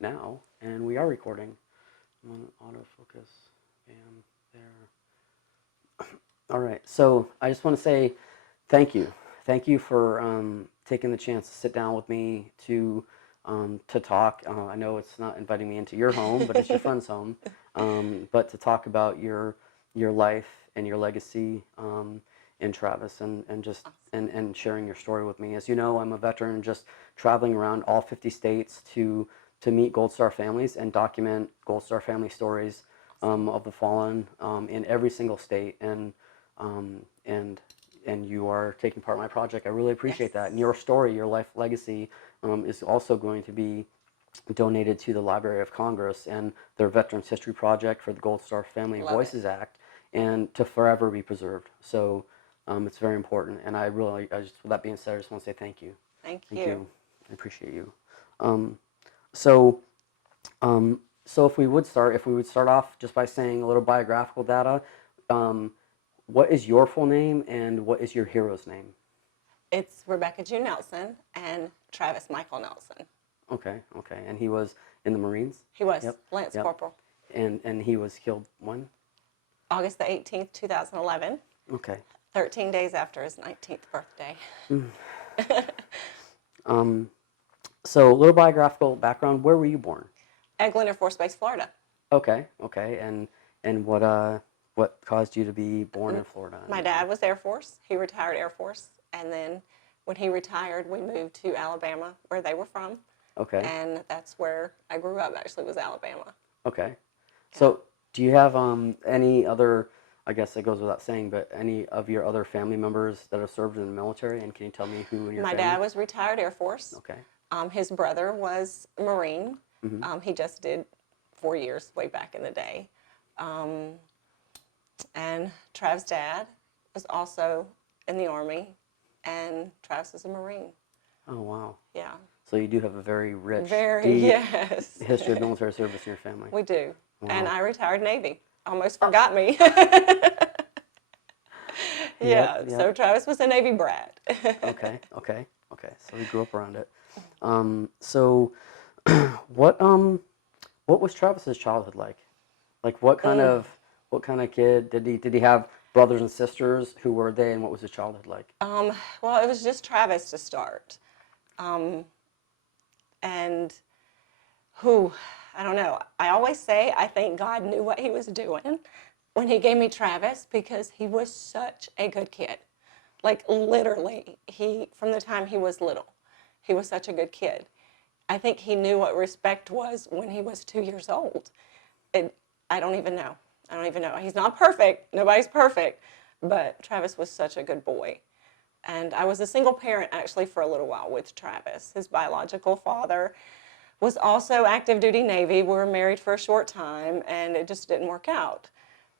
now, and we are recording. I'm on autofocus. Bam, there. All right, so I just want to say thank you. Thank you for taking the chance to sit down with me to talk. I know it's not inviting me into your home, but it's your friend's home. But to talk about your life and your legacy in Travis, and just and sharing your story with me. As you know, I'm a veteran, just traveling around all 50 states to meet Gold Star families and document Gold Star family stories of the fallen in every single state. And you are taking part in my project. I really appreciate that. And your story, your life legacy, is also going to be donated to the Library of Congress and their Veterans History Project for the Gold Star Family Voices Act, and to forever be preserved. So it's very important. And with that being said, I just want to say thank you. Thank you. I appreciate you. So if we would start off just by saying a little biographical data. What is your full name and what is your hero's name? It's Rebecca June Nelson and Travis Michael Nelson. Okay. And he was in the Marines? He was, Lance Corporal. And he was killed when? August the 18th, 2011. Okay. 13 days after his 19th birthday. So a little biographical background. Where were you born? Eglin Air Force Base, Florida. Okay. And what caused you to be born in Florida? My dad was Air Force. He retired Air Force. And then when he retired, we moved to Alabama, where they were from. Okay. And that's where I grew up, actually, was Alabama. Okay. Yeah. So do you have any other, I guess it goes without saying, but any of your other family members that have served in the military? And can you tell me who in your family? My dad was retired Air Force. Okay. His brother was a Marine. Mm-hmm. He just did 4 years way back in the day. And Trav's dad was also in the Army, and Travis is a Marine. Oh, wow. Yeah. So you do have a very rich, deep history of military service in your family. We do. Wow. And I retired Navy. Almost forgot me. Yep. So Travis was a Navy brat. Okay. So we grew up around it. So what was Travis's childhood like? Like what kind of kid did he have? Brothers and sisters? Who were they, and what was his childhood like? Well, it was just Travis to start. And I don't know. I always say I think God knew what he was doing when he gave me Travis, because he was such a good kid. Like literally, from the time he was little, he was such a good kid. I think he knew what respect was when he was 2 years old. I don't even know. He's not perfect. Nobody's perfect. But Travis was such a good boy. And I was a single parent, actually, for a little while with Travis. His biological father was also active duty Navy. We were married for a short time, and it just didn't work out.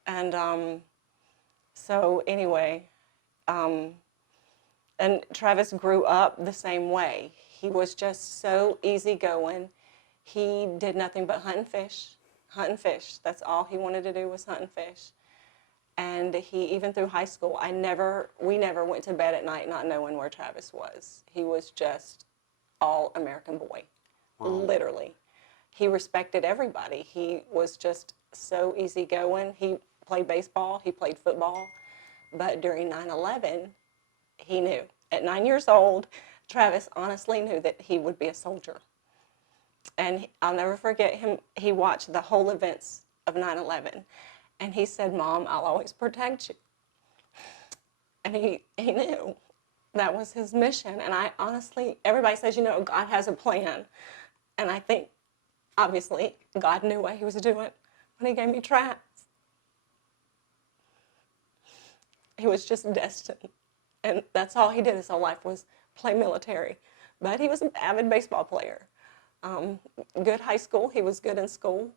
And so anyway, and Travis grew up the same way. He was just so easygoing. He did nothing but hunt and fish. That's all he wanted to do, was hunt and fish. And even through high school, we never went to bed at night not knowing where Travis was. He was just all American boy, literally. He respected everybody. He was just so easygoing. He played baseball, he played football, but during 9/11, he knew. At 9 years old, Travis honestly knew that he would be a soldier. And I'll never forget him. He watched the whole events of 9/11. And he said, "Mom, I'll always protect you." And he knew that was his mission. And I honestly, everybody says, God has a plan. And I think, obviously, God knew what he was doing when he gave me Travis. He was just destined. And that's all he did his whole life, was play military. But he was an avid baseball player. Good high school. He was good in school.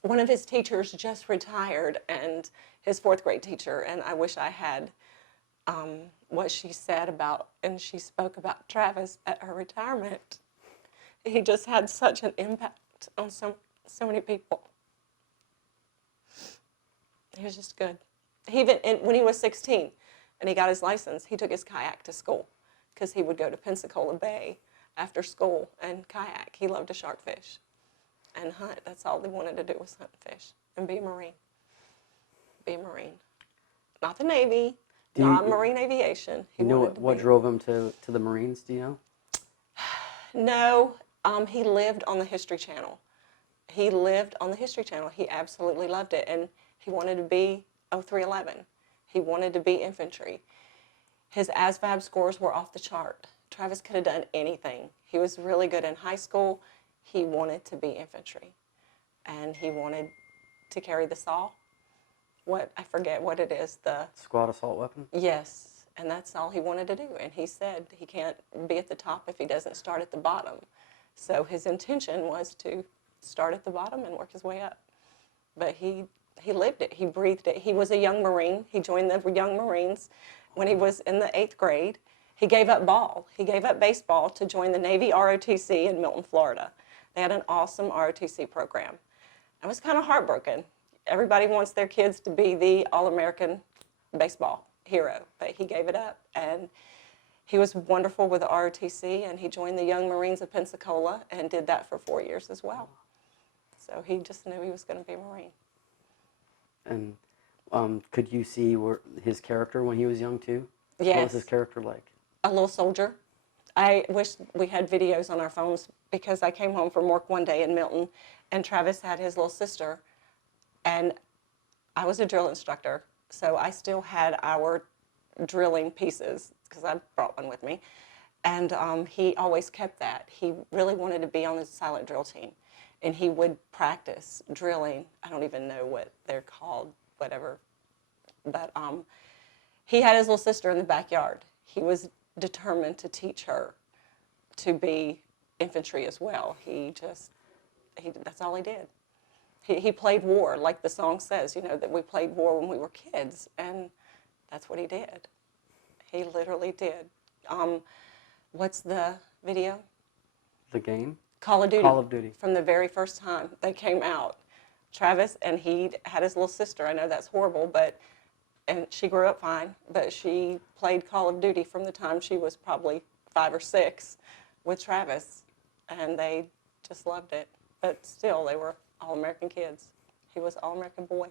One of his teachers just retired, and his fourth grade teacher, and I wish I had what she said about, and she spoke about Travis at her retirement. He just had such an impact on so many people. He was just good. When he was 16 and he got his license, he took his kayak to school, because he would go to Pensacola Bay after school and kayak. He loved to shark fish. and hunt. That's all he wanted to do was hunt and fish and be a Marine. Be a Marine. Not the Navy, not Marine aviation. You know what drove him to the Marines, do you know? No, he lived on the History Channel. He lived on the History Channel. He absolutely loved it, and he wanted to be 0311. He wanted to be infantry. His ASVAB scores were off the chart. Travis could have done anything. He was really good in high school. He wanted to be infantry, and he wanted to carry the SAW. I forget what it is. The squad assault weapon? Yes, and that's all he wanted to do. And he said he can't be at the top if he doesn't start at the bottom. So his intention was to start at the bottom and work his way up. But he lived it. He breathed it. He was a young Marine. He joined the Young Marines when he was in the 8th grade. He gave up ball. He gave up baseball to join the Navy ROTC in Milton, Florida. They had an awesome ROTC program. I was kind of heartbroken. Everybody wants their kids to be the All-American baseball hero, but he gave it up. And he was wonderful with the ROTC, and he joined the Young Marines of Pensacola and did that for 4 years as well. So he just knew he was going to be a Marine. And could you see his character when he was young too? Yes. What was his character like? A little soldier. I wish we had videos on our phones, because I came home from work one day in Milton, and Travis had his little sister, and I was a drill instructor, so I still had our drilling pieces, because I brought one with me, and he always kept that. He really wanted to be on the silent drill team, and he would practice drilling. I don't even know what they're called, whatever, but he had his little sister in the backyard. He was determined to teach her to be infantry as well. That's all he did. He played war, like the song says, that we played war when we were kids, and that's what he did. He literally did. What's the video? The game? Call of Duty. Call of Duty. From the very first time they came out. Travis, and he had his little sister. I know that's horrible, and she grew up fine, but she played Call of Duty from the time she was probably 5 or 6 with Travis, and they just loved it. But still, they were All-American kids. He was All-American boy.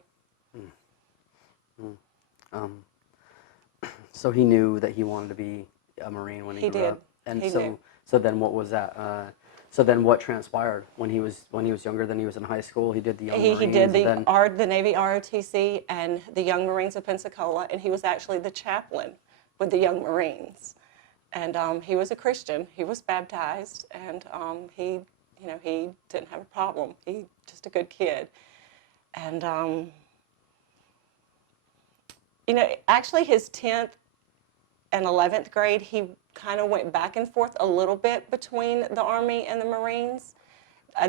So he knew that he wanted to be a Marine when he grew up. And he did. So then what was that? So then what transpired when he was younger? Then he was in high school. He did the Young Marines. He did the Navy ROTC and the Young Marines of Pensacola, and he was actually the chaplain with the Young Marines. And he was a Christian. He was baptized, and he didn't have a problem. He just a good kid. And actually his 10th and 11th grade, he kind of went back and forth a little bit between the Army and the Marines.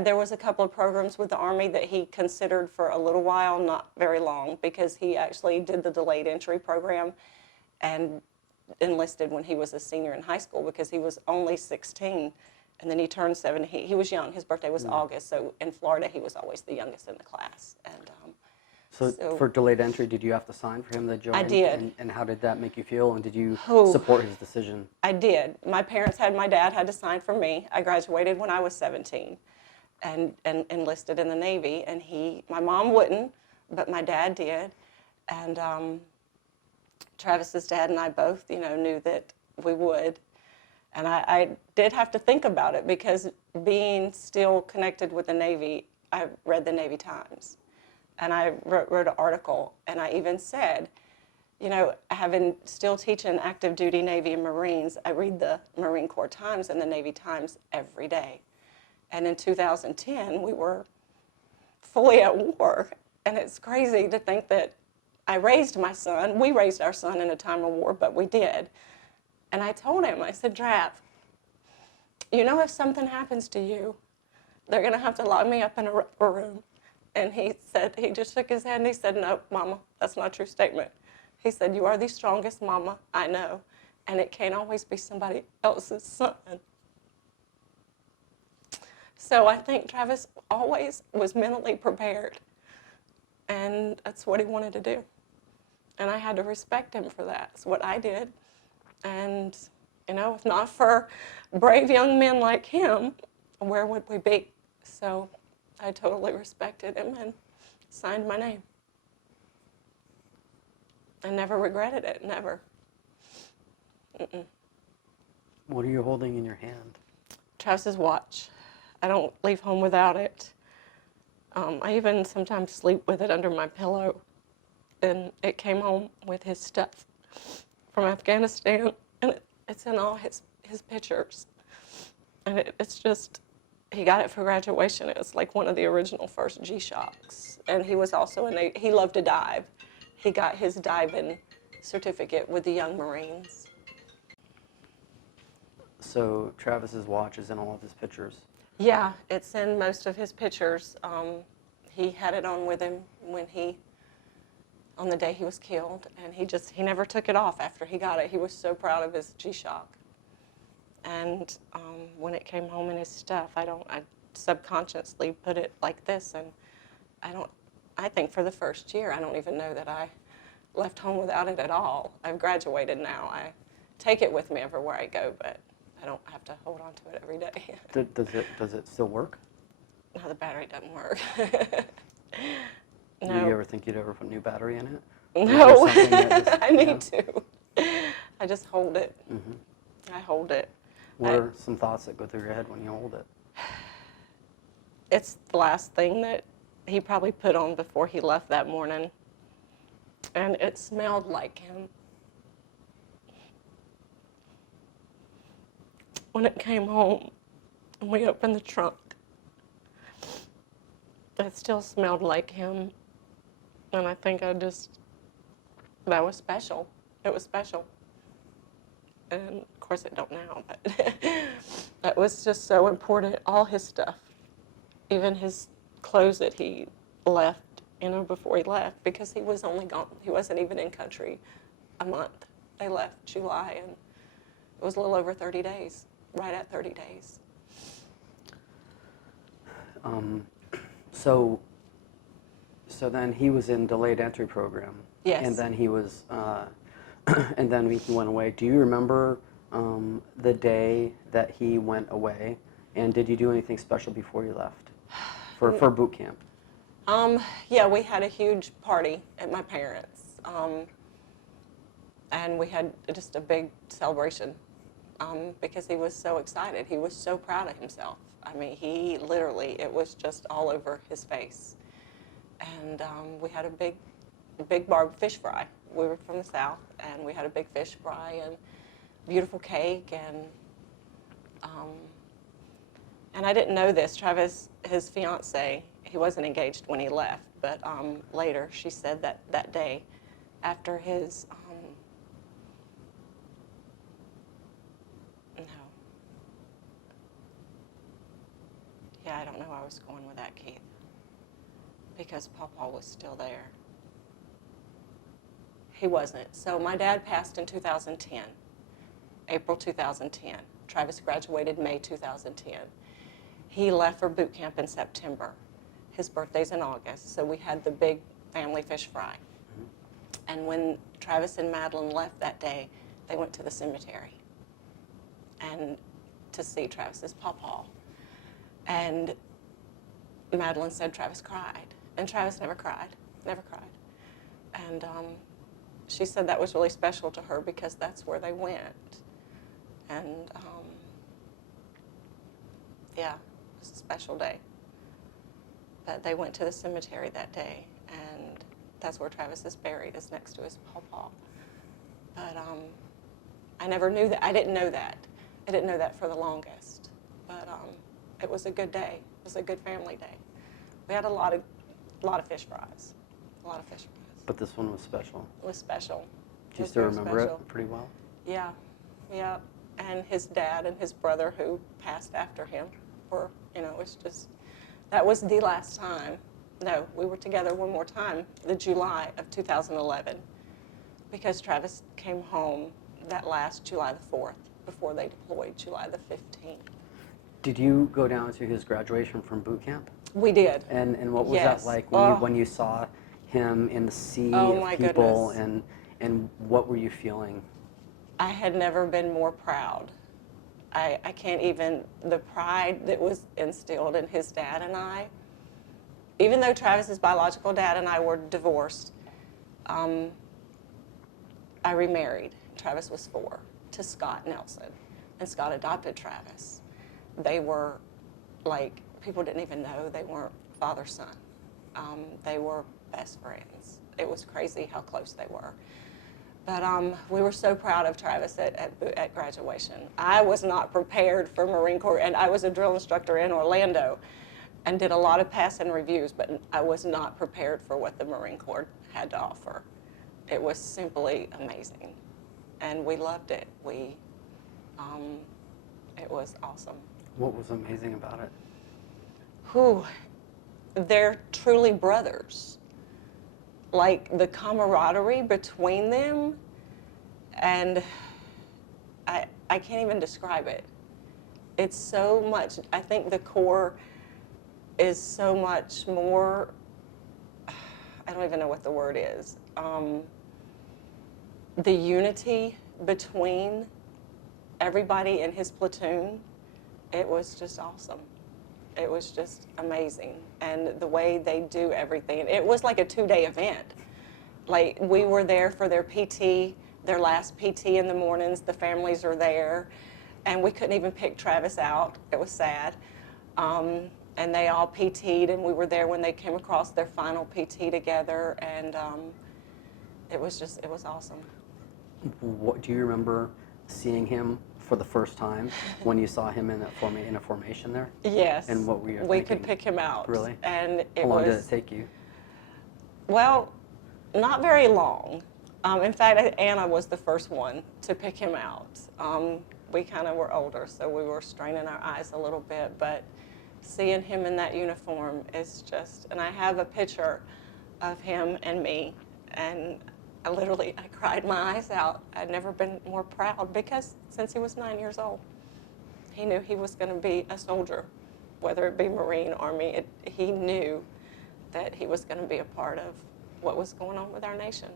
There was a couple of programs with the Army that he considered for a little while, not very long, because he actually did the delayed entry program and enlisted when he was a senior in high school, because he was only 16, and then he turned 17. He was young. His birthday was August, so in Florida he was always the youngest in the class. And so for delayed entry, did you have to sign for him to join? I did. And how did that make you feel? And did you support his decision? I did. My dad had to sign for me. I graduated when I was 17 and enlisted in the Navy. And my mom wouldn't, but my dad did. And Travis's dad and I both, knew that we would. And I did have to think about it, because being still connected with the Navy, I read the Navy Times. And I wrote an article, and I even said, having still teaching active duty Navy and Marines, I read the Marine Corps Times and the Navy Times every day. And in 2010, we were fully at war. And it's crazy to think that we raised our son in a time of war, but we did. And I told him, I said, Trav, if something happens to you, they're going to have to lock me up in a room. And he just shook his head and he said, no, Mama, that's not a true statement. He said, you are the strongest mama I know, and it can't always be somebody else's son. So I think Travis always was mentally prepared, and that's what he wanted to do. And I had to respect him for that. It's what I did. And, if not for brave young men like him, where would we be? So I totally respected him and signed my name. I never regretted it, never. Mm-mm. What are you holding in your hand? Travis's watch. I don't leave home without it. I even sometimes sleep with it under my pillow. And it came home with his stuff from Afghanistan, and it's in all his pictures. And it's just, he got it for graduation. It was like one of the original first G-Shocks. And he was also he loved to dive. He got his diving certificate with the Young Marines. So Travis's watch is in all of his pictures. Yeah, it's in most of his pictures. He had it on with him on the day he was killed, and he never took it off after he got it. He was so proud of his G-Shock. And when it came home in his stuff, I subconsciously put it like this, and I think for the first year, I don't even know that I left home without it at all. I've graduated now. I take it with me everywhere I go, but I don't have to hold on to it every day. Does it still work? No, the battery doesn't work. Do No. you ever think you'd ever put a new battery in it? No, I I need to. I just hold it. Mm-hmm. I hold it. What are some thoughts that go through your head when you hold it? It's the last thing that he probably put on before he left that morning. And it smelled like him. When it came home and we opened the trunk, it still smelled like him. And I think that was special. It was special. And of course it don't now, but that was just so important. All his stuff, even his clothes that he left, before he left, because he was only gone. He wasn't even in country a month. They left July, and it was a little over 30 days, right at 30 days. So then he was in delayed entry program. Yes. And then he was, and then he went away. Do you remember the day that he went away? And did you do anything special before you left for boot camp? Yeah, we had a huge party at my parents', and we had just a big celebration because he was so excited. He was so proud of himself. I mean, he literally, it was just all over his face. And we had a big fish fry. We were from the South, and we had a big fish fry and beautiful cake, and I didn't know this. Travis, his fiance, he wasn't engaged when he left, but later she said that day after his, I don't know where I was going with that, Keith, because Pawpaw was still there. He wasn't. So my dad passed in 2010, April 2010. Travis graduated May 2010. He left for boot camp in September. His birthday's in August, so we had the big family fish fry. And when Travis and Madeline left that day, they went to the cemetery and to see Travis's pawpaw. And Madeline said Travis cried, and Travis never cried. And she said that was really special to her because that's where they went. And it was a special day. But they went to the cemetery that day, and that's where Travis is buried, is next to his pawpaw. But I never knew that. I didn't know that. I didn't know that for the longest. But it was a good day. It was a good family day. We had a lot of fish fries. A lot of fish fries. But this one was special. It was special. Do you still remember it pretty well? Yeah. And his dad and his brother who passed after him were, it's just, that was the last time. No, we were together one more time, the July of 2011, because Travis came home that last July the 4th before they deployed, July the 15th. Did you go down to his graduation from boot camp? We did. And what was Yes. that like when you saw him in the sea Oh, of my people, goodness. and what were you feeling? I had never been more proud. I can't even, the pride that was instilled in his dad and I, even though Travis's biological dad and I were divorced, I remarried. Travis was 4 to Scott Nelson, and Scott adopted Travis. They were like, people didn't even know they weren't father-son. They were best friends. It was crazy how close they were. But we were so proud of Travis at graduation. I was not prepared for Marine Corps, and I was a drill instructor in Orlando and did a lot of pass-in reviews, but I was not prepared for what the Marine Corps had to offer. It was simply amazing, and we loved it. It was awesome. What was amazing about it? Whew, they're truly brothers. Like the camaraderie between them, and I can't even describe it. It's so much, I think the Corps is so much more, I don't even know what the word is. The unity between everybody in his platoon, it was just awesome. It was just amazing. And the way they do everything, it was like a 2-day event. Like, we were there for their PT, their last PT in the mornings. The families are there. And we couldn't even pick Travis out. It was sad. And they all PT'd, and we were there when they came across their final PT together. And it was awesome. What do you remember seeing him for the first time when you saw him in a formation there? Yes. And what were you We thinking? could pick him out. Really? And How long did it take you? Well, not very long. In fact, Anna was the first one to pick him out. We kind of were older, so we were straining our eyes a little bit, but seeing him in that uniform is just, and I have a picture of him and me, and I cried my eyes out. I'd never been more proud, because since he was 9 years old, he knew he was going to be a soldier, whether it be Marine, Army. He knew that he was going to be a part of what was going on with our nation.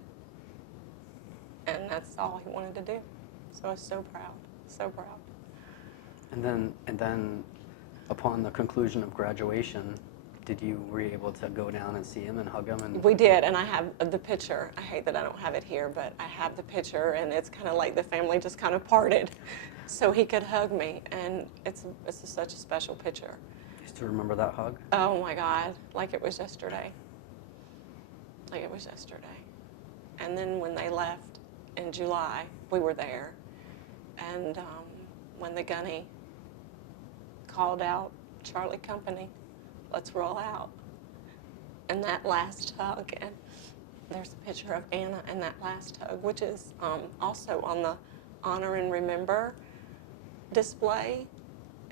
And that's all he wanted to do. So I was so proud, so proud. And then upon the conclusion of graduation, were you able to go down and see him and hug him? And we did, and I have the picture. I hate that I don't have it here, but I have the picture, and it's kind of like the family just kind of parted so he could hug me, and it's such a special picture. You still remember that hug? Oh my God, like it was yesterday. Like it was yesterday. And then when they left in July, we were there, and when the gunny called out, Charlie Company, let's roll out. And that last hug, and there's a picture of Anna in that last hug, which is also on the Honor and Remember display.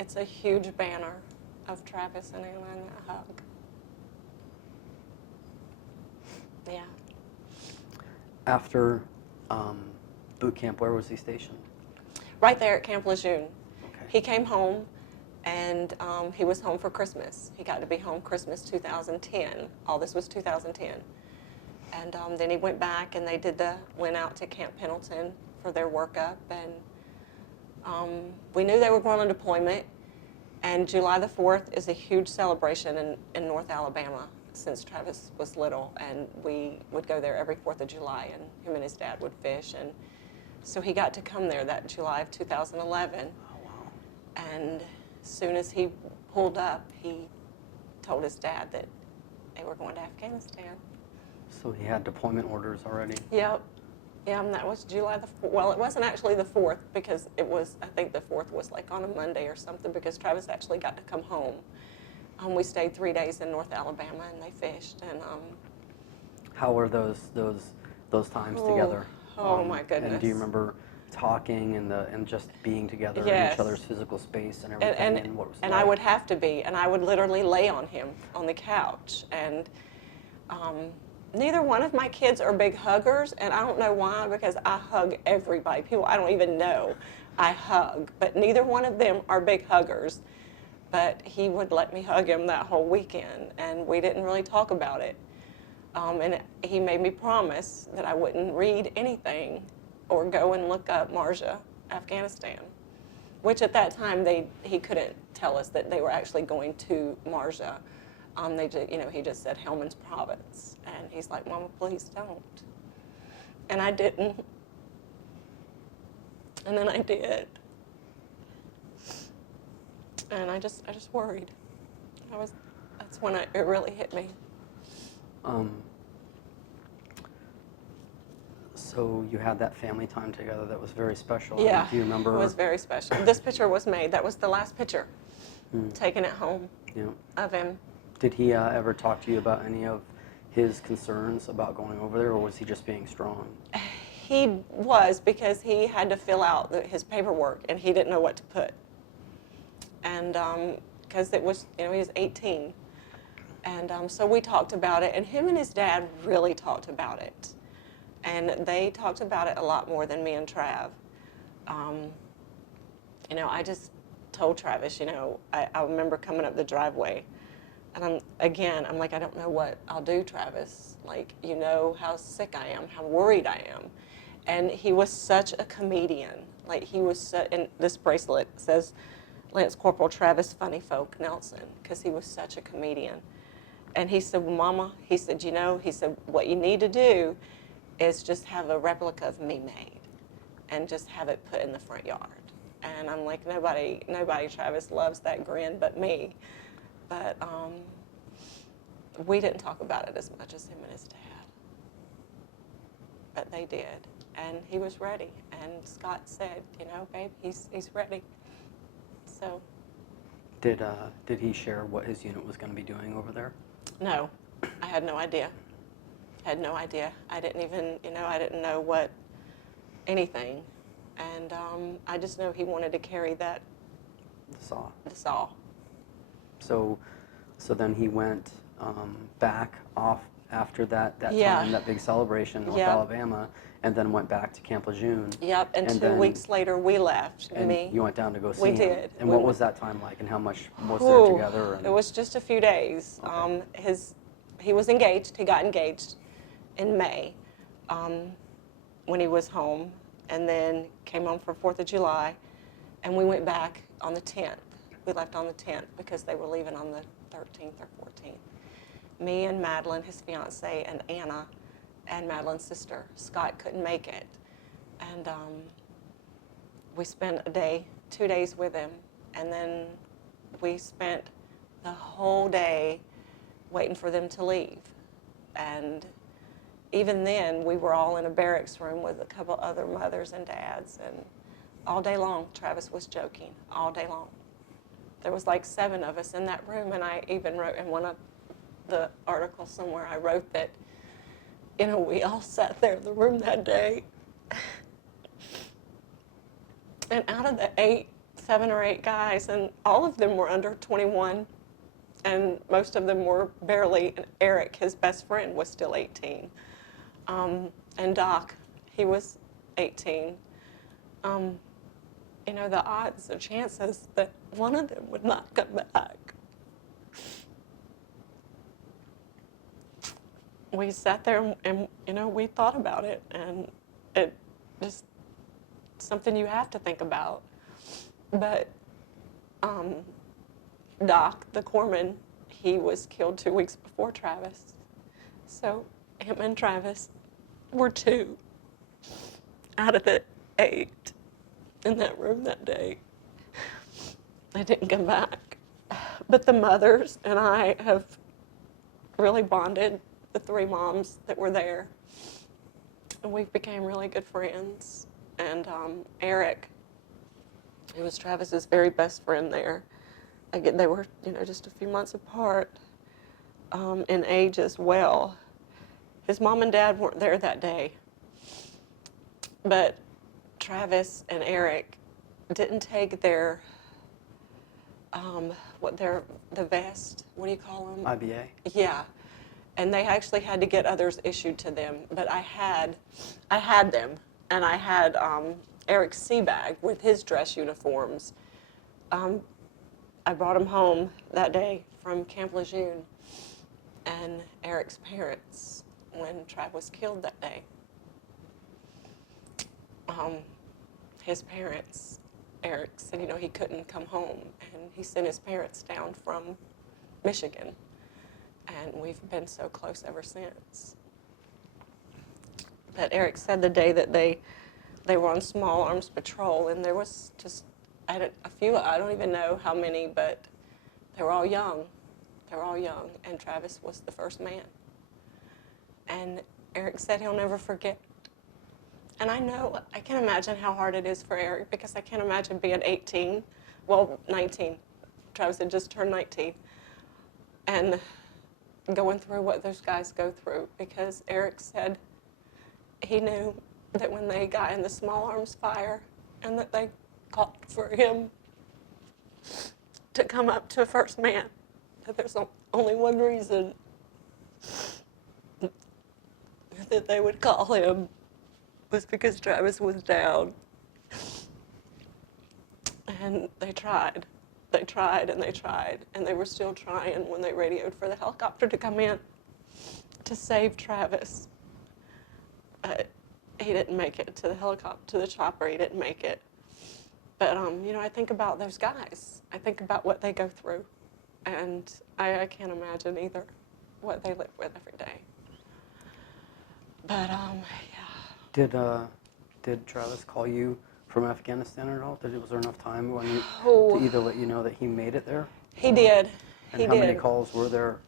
It's a huge banner of Travis and Anna in that hug. Yeah. After boot camp, where was he stationed? Right there at Camp LeJeune. Okay. He came home, and he was home for Christmas. He got to be home Christmas 2010. All this was 2010. And then he went back, and they went out to Camp Pendleton for their workup. And we knew they were going on deployment. And July the 4th is a huge celebration in North Alabama since Travis was little. And we would go there every 4th of July, and him and his dad would fish. And so he got to come there that July of 2011. Oh, wow. And as soon as he pulled up, he told his dad that they were going to Afghanistan. So he had deployment orders already? Yep. Yeah, and that was July the 4th. Well, it wasn't actually the 4th, because it was, I think the 4th was like on a Monday or something, because Travis actually got to come home. We stayed 3 days in North Alabama, and they fished. And how were those times together? Oh my goodness. And do you remember talking and just being together in Yes. each other's physical space and everything? And what was it and like? I would have to be, and I would literally lay on him on the couch. And neither one of my kids are big huggers, and I don't know why, because I hug everybody. People I don't even know, I hug. But neither one of them are big huggers. But he would let me hug him that whole weekend, and we didn't really talk about it. And he made me promise that I wouldn't read anything or go and look up Marjah, Afghanistan, which at that time he couldn't tell us that they were actually going to Marjah. He just said Hellman's Province, and he's like, Mama, please don't. And I didn't. And then I did. And I just worried. That's when it really hit me. So you had that family time together that was very special. Yeah, Do you remember? it was very special. This picture was made. That was the last picture taken at home of him. Did he ever talk to you about any of his concerns about going over there, or was he just being strong? He was, because he had to fill out his paperwork, and he didn't know what to put. And because it was, he was 18. And so we talked about it, and him and his dad really talked about it. And they talked about it a lot more than me and Trav. I just told Travis, I remember coming up the driveway, and I'm like, I don't know what I'll do, Travis. Like, you know how sick I am, how worried I am. And he was such a comedian. Like, he was and this bracelet says Lance Corporal Travis Funny Folk Nelson, because he was such a comedian. And he said, well, Mama, he said, what you need to do is just have a replica of me made and just have it put in the front yard. And I'm like, nobody, Travis, loves that grin but me. But we didn't talk about it as much as him and his dad. But they did. And he was ready. And Scott said, babe, he's ready. So. Did he share what his unit was going to be doing over there? No, I had no idea. I didn't even, I didn't know anything. And I just know he wanted to carry the saw. So then he went back off after that Yeah. time, that big celebration in North Yeah. Alabama, and then went back to Camp LeJeune. Yep, and 2 weeks later we left. And you went down to go see We him. did. And what was that time like, and how much was there together? It was just a few days. Okay. He was engaged. He got engaged in May when he was home, and then came home for 4th of July, and we went back on the 10th. We left on the 10th because they were leaving on the 13th or 14th. Me and Madeline, his fiance, and Anna, and Madeline's sister. Scott couldn't make it. And we spent 2 days with him, and then we spent the whole day waiting for them to leave. And even then, we were all in a barracks room with a couple other mothers and dads, and all day long, Travis was joking, all day long. There was like 7 of us in that room, and I even wrote in one of the articles somewhere, I wrote that, we all sat there in the room that day. And out of the 7 or 8 guys, and all of them were under 21, and most of them were barely, and Eric, his best friend, was still 18. And Doc, he was 18. The odds, the chances that one of them would not come back. We sat there and we thought about it, and it just something you have to think about. But Doc, the corpsman, he was killed 2 weeks before Travis. So him and Travis were 2 out of the 8 in that room that day. They didn't come back. But the mothers and I have really bonded, the 3 moms that were there. And we became really good friends. And Eric, who was Travis's very best friend there, again, they were, just a few months apart in age as well. His mom and dad weren't there that day. But Travis and Eric didn't take their, the vest, what do you call them? IBA? Yeah. And they actually had to get others issued to them. But I had them, and I had Eric's sea bag with his dress uniforms. I brought him home that day from Camp LeJeune, and Eric's parents, when Trav was killed that day, his parents, Eric said, he couldn't come home, and he sent his parents down from Michigan. and we've been so close ever since. But Eric said the day that they were on small arms patrol, and there was just a few, I don't even know how many, but they were all young. They were all young, and Travis was the first man. And Eric said he'll never forget. And I know, I can imagine how hard it is for Eric, because I can't imagine being 18, well, 19. Travis had just turned 19. And going through what those guys go through, because Eric said he knew that when they got in the small arms fire and that they called for him to come up to first man, that there's only one reason that they would call him was because Travis was down. And they tried. They tried and they tried, and they were still trying when they radioed for the helicopter to come in to save Travis. He didn't make it to the helicopter, to the chopper. He didn't make it. But you know, I think about those guys. I think about what they go through, and I can't imagine either what they live with every day. But yeah. Did Travis call you from Afghanistan at all? Was there enough time when Oh. to either let you know that he made it there? He did. And how many calls were there?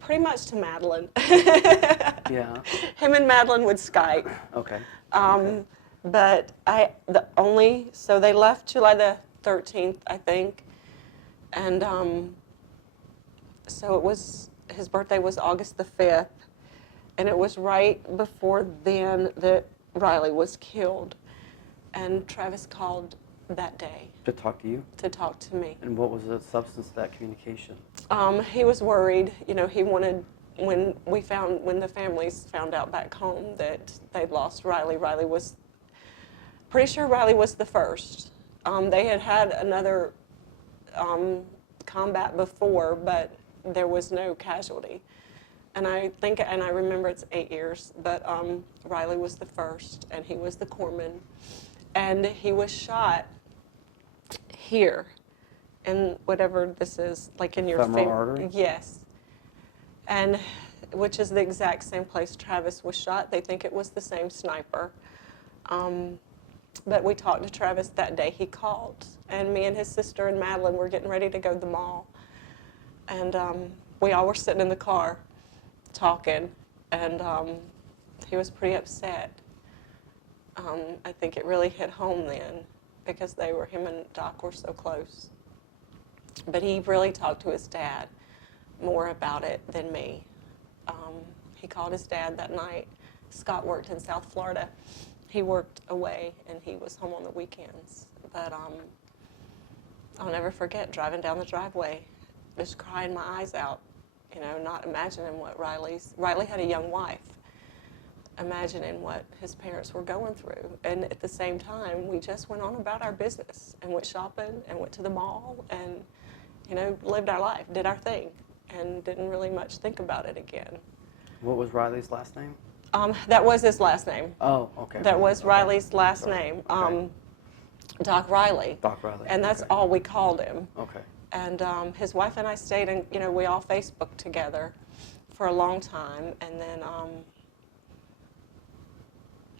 Pretty much to Madeline. Yeah. Him and Madeline would Skype. Okay. But so they left July the 13th, I think. And so his birthday was August the 5th. And it was right before then that Riley was killed. And Travis called that day. To talk to you? To talk to me. And what was the substance of that communication? He was worried. You know, he wanted, when the families found out back home that they'd lost Riley, pretty sure Riley was the first. They had another combat before, but there was no casualty. And I remember it's 8 years, but Riley was the first, and he was the corpsman. And he was shot here, in whatever this is, like in your femoral artery? Yes. And which is the exact same place Travis was shot. They think it was the same sniper. But we talked to Travis that day. He called, and me and his sister and Madeline were getting ready to go to the mall. And we all were sitting in the car talking, and he was pretty upset. I think it really hit home then, because him and Doc were so close. But he really talked to his dad more about it than me. He called his dad that night. Scott worked in South Florida. He worked away, and he was home on the weekends. But I'll never forget driving down the driveway, just crying my eyes out, you know, not imagining what Riley had a young wife, imagining what his parents were going through. And at the same time, we just went on about our business and went shopping and went to the mall and, you know, lived our life, did our thing, and didn't really much think about it again. What was Riley's last name? That was his last name. Oh, okay. That was Riley's last name, Okay. Doc Riley. Doc Riley. And that's okay. all we called him. Okay. And his wife and I stayed, and you know, we all Facebooked together for a long time, and then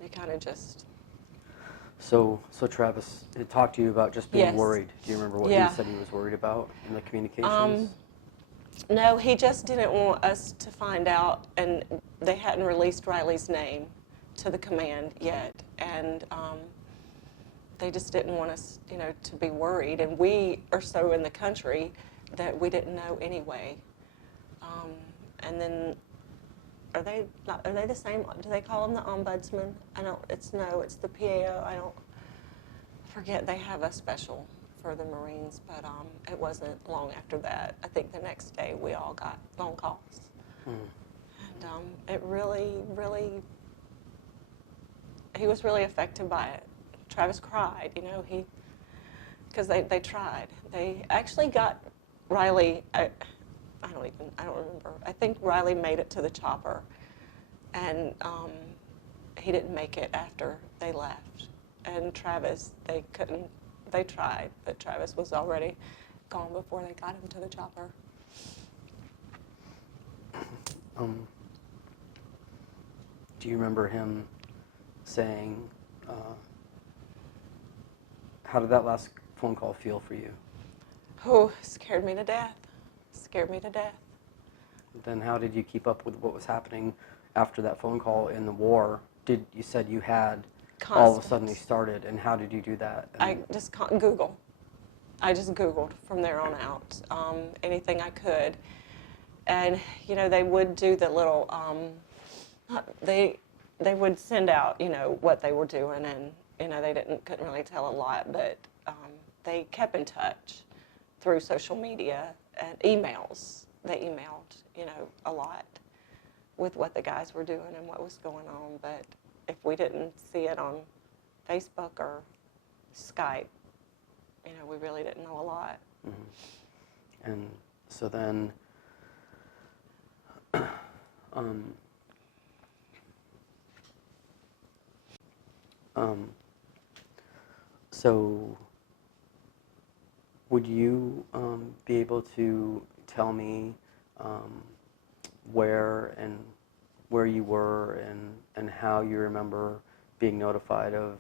we kind of just. So Travis had talked to you about just being Yes. worried. Do you remember what Yeah. he said he was worried about in the communications? No, he just didn't want us to find out, and they hadn't released Riley's name to the command yet, and they just didn't want us, you know, to be worried. And we are so in the country that we didn't know anyway. And then, are they the same? Do they call them the ombudsman? It's the PAO. I forget. They have a special for the Marines, but it wasn't long after that. I think the next day we all got phone calls. And it really, he was really affected by it. Travis cried, you know, because they tried. They actually got Riley, I don't remember. I think Riley made it to the chopper, and he didn't make it after they left. And Travis, they tried, but Travis was already gone before they got him to the chopper. Do you remember him saying, how did that last phone call feel for you? Oh, scared me to death. Scared me to death. Then how did you keep up with what was happening after that phone call in the war? You said you had all of a sudden started, and how did you do that? I just Google. I just Googled from there on out, anything I could. And, you know, they would do the little, they would send out, you know, what they were doing, and, you know, couldn't really tell a lot, but they kept in touch through social media and emails. They emailed, you know, a lot with what the guys were doing and what was going on, but if we didn't see it on Facebook or Skype, you know, we really didn't know a lot. Mm-hmm. And so then, so would you be able to tell me where you were and how you remember being notified of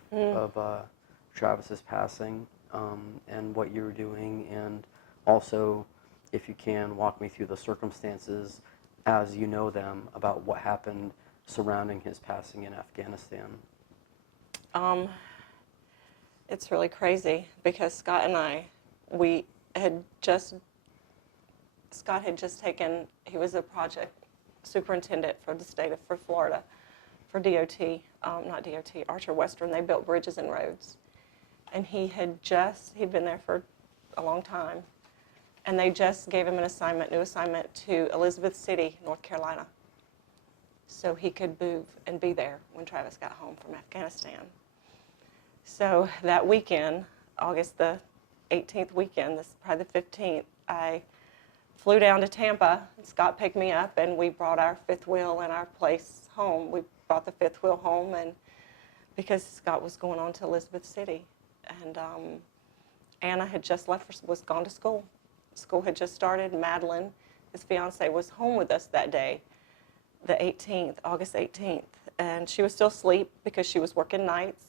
Travis's passing, and what you were doing, and also, if you can, walk me through the circumstances as you know them about what happened surrounding his passing in Afghanistan. It's really crazy because Scott and I, Scott had just taken, he was a project superintendent for the state of Florida, for DOT, not DOT, Archer Western. They built bridges and roads. And he'd been there for a long time. And they just gave him new assignment to Elizabeth City, North Carolina, so he could move and be there when Travis got home from Afghanistan. So that weekend, August the 18th weekend, this is probably the 15th, I flew down to Tampa, and Scott picked me up, and we brought our fifth wheel and our place home. We brought the fifth wheel home, and because Scott was going on to Elizabeth City. And Anna had just was gone to school. School had just started. Madeline, his fiance, was home with us that day, the 18th, August 18th. And she was still asleep because she was working nights.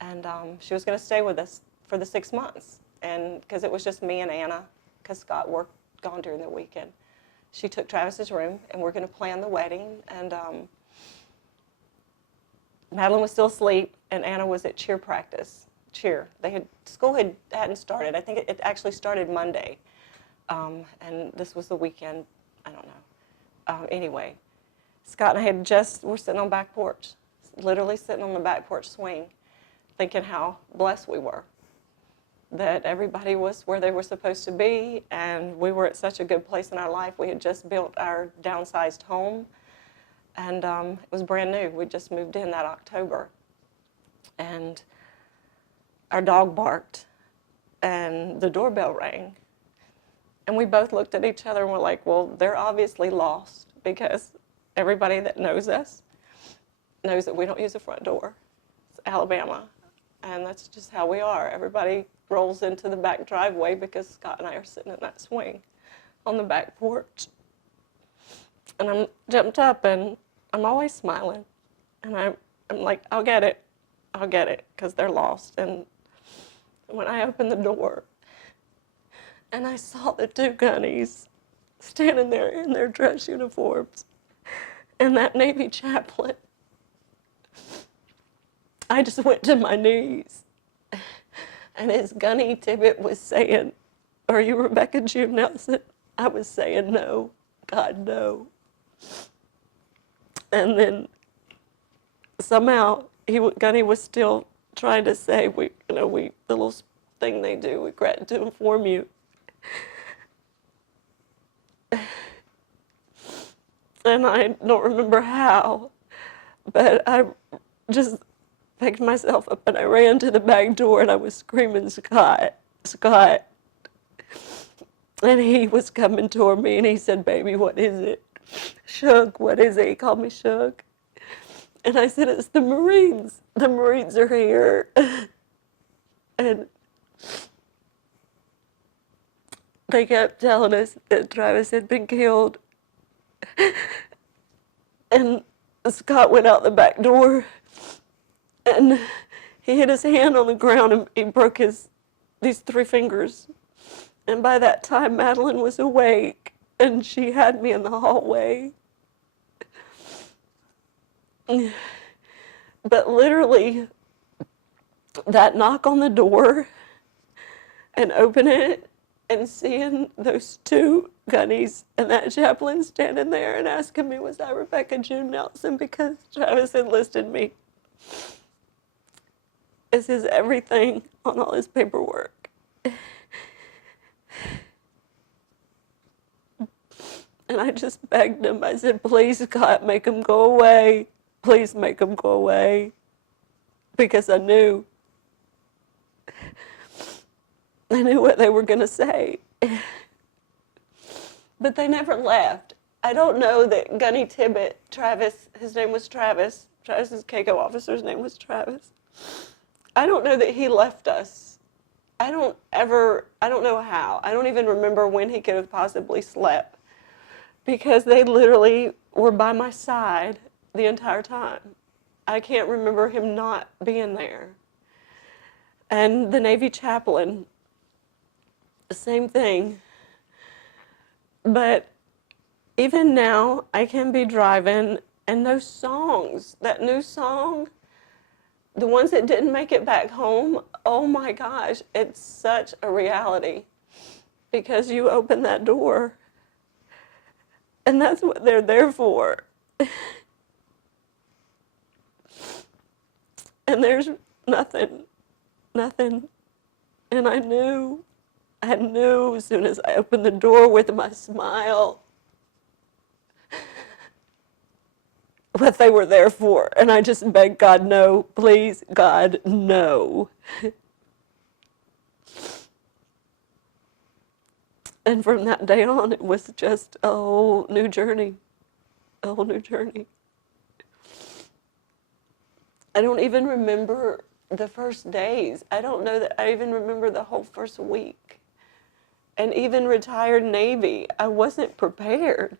And she was going to stay with us for the 6 months. And because it was just me and Anna, because Scott gone during the weekend. She took Travis's room, and we're going to plan the wedding. And Madeline was still asleep, and Anna was at cheer practice. School hadn't started. I think it actually started Monday. And this was the weekend, I don't know. Anyway, Scott and I we're sitting on the back porch, literally sitting on the back porch swing, thinking how blessed we were, that everybody was where they were supposed to be, and we were at such a good place in our life. We had just built our downsized home, and it was brand new. We just moved in that October, and our dog barked, and the doorbell rang. And we both looked at each other and were like, well, they're obviously lost, because everybody that knows us knows that we don't use the front door. It's Alabama, and that's just how we are. Everybody rolls into the back driveway because Scott and I are sitting in that swing on the back porch. And I'm jumped up, and I'm always smiling. And I'm like, I'll get it, because they're lost. And when I opened the door, and I saw the two gunnies standing there in their dress uniforms and that Navy chaplain, I just went to my knees. And as Gunny Tibbet was saying, "Are you Rebecca June Nelson?" I was saying, "No, God, no." And then somehow Gunny was still trying to say, the little thing they do, we regret to inform you. And I don't remember how, but I just picked myself up and I ran to the back door and I was screaming, "Scott, Scott." And he was coming toward me and he said, "Baby, what is it?" "Shug, what is it?" He called me Shug. And I said, "It's the Marines. The Marines are here." And they kept telling us that Travis had been killed. And Scott went out the back door, and he hit his hand on the ground, and he broke these 3 fingers. And by that time, Madeline was awake, and she had me in the hallway. But literally, that knock on the door and open it and seeing those 2 gunnies and that chaplain standing there and asking me, was I Rebecca June Nelson, because Travis enlisted me. Is his everything on all his paperwork. And I just begged him. I said, please, God, make him go away. Please make him go away. Because I knew what they were going to say. But they never left. I don't know that Gunny Tibbet, Travis, his name was Travis. Travis's KCO officer's name was Travis. I don't know that he left us. I don't know how. I don't even remember when he could have possibly slept, because they literally were by my side the entire time. I can't remember him not being there. And the Navy chaplain, the same thing. But even now, I can be driving, and those songs, that new song, the ones that didn't make it back home, oh my gosh, it's such a reality. Because you open that door, and that's what they're there for. And there's nothing. And I knew as soon as I opened the door with my smile what they were there for. And I just begged God, no, please, God, no. And from that day on, it was just a whole new journey. A whole new journey. I don't even remember the first days. I don't know that I even remember the whole first week. And even retired Navy, I wasn't prepared.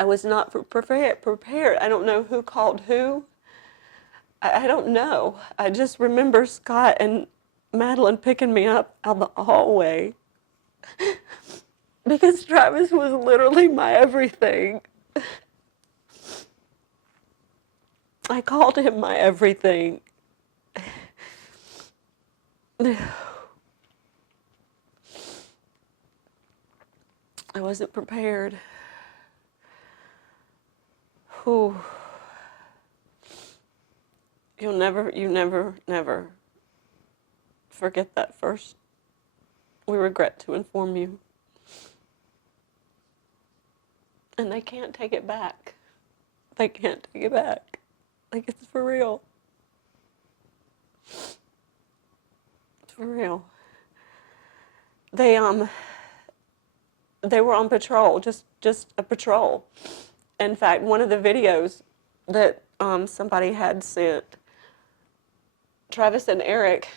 I was not prepared. I don't know who called who. I don't know. I just remember Scott and Madeline picking me up out the hallway. Because Travis was literally my everything. I called him my everything. I wasn't prepared. Whew. You never forget that first. We regret to inform you. And they can't take it back. They can't take it back. Like, it's for real. It's for real. They were on patrol, just a patrol. In fact, one of the videos that somebody had sent, Travis and Eric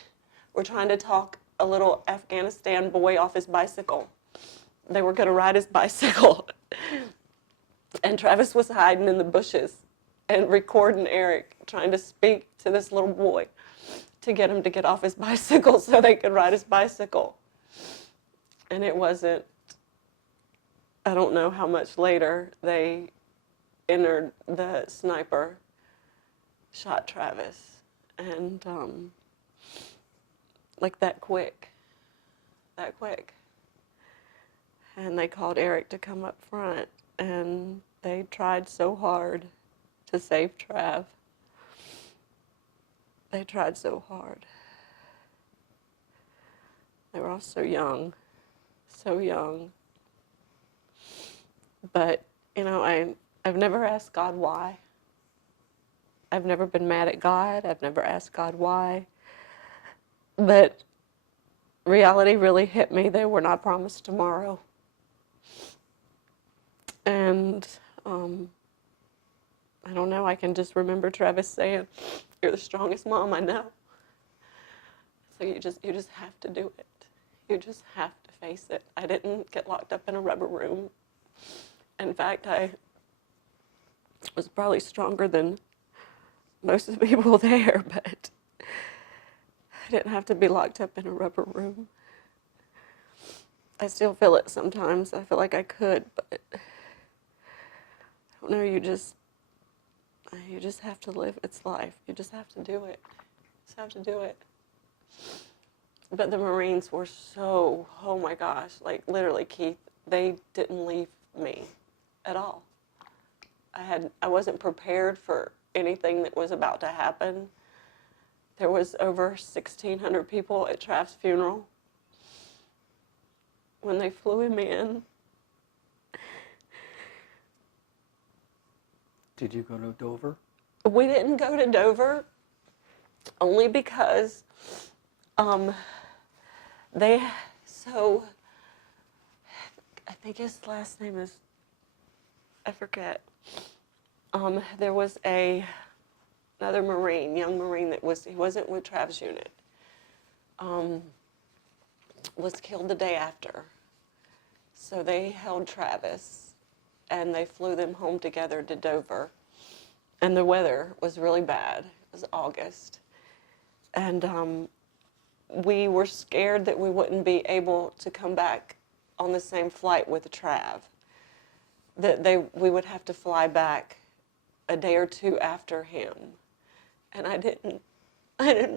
were trying to talk a little Afghanistan boy off his bicycle. They were going to ride his bicycle. And Travis was hiding in the bushes and recording Eric trying to speak to this little boy to get him to get off his bicycle so they could ride his bicycle. And it wasn't, I don't know how much later, they entered, the sniper shot Travis. And like that quick. And they called Eric to come up front, and they tried so hard to save Trav. They tried so hard. They were all so young. But, you know, I've never asked God why. I've never been mad at God. I've never asked God why. But reality really hit me. They were not promised tomorrow. And I don't know, I can just remember Travis saying, "You're the strongest mom I know." So you just have to do it. You just have to face it. I didn't get locked up in a rubber room. In fact, was probably stronger than most of the people there, but I didn't have to be locked up in a rubber room. I still feel it sometimes. I feel like I could, but I don't know, you just have to live its life. You just have to do it. You just have to do it. But the Marines were so, oh my gosh, like literally, Keith, they didn't leave me at all. I wasn't prepared for anything that was about to happen. There was over 1,600 people at Trav's funeral. When they flew him in. Did you go to Dover? We didn't go to Dover only because I think his last name is, I forget. There was another Marine, young Marine he wasn't with Trav's unit, was killed the day after. So they held Travis and they flew them home together to Dover. And the weather was really bad. It was August. And we were scared that we wouldn't be able to come back on the same flight with Trav. That we would have to fly back a day or two after him. And I didn't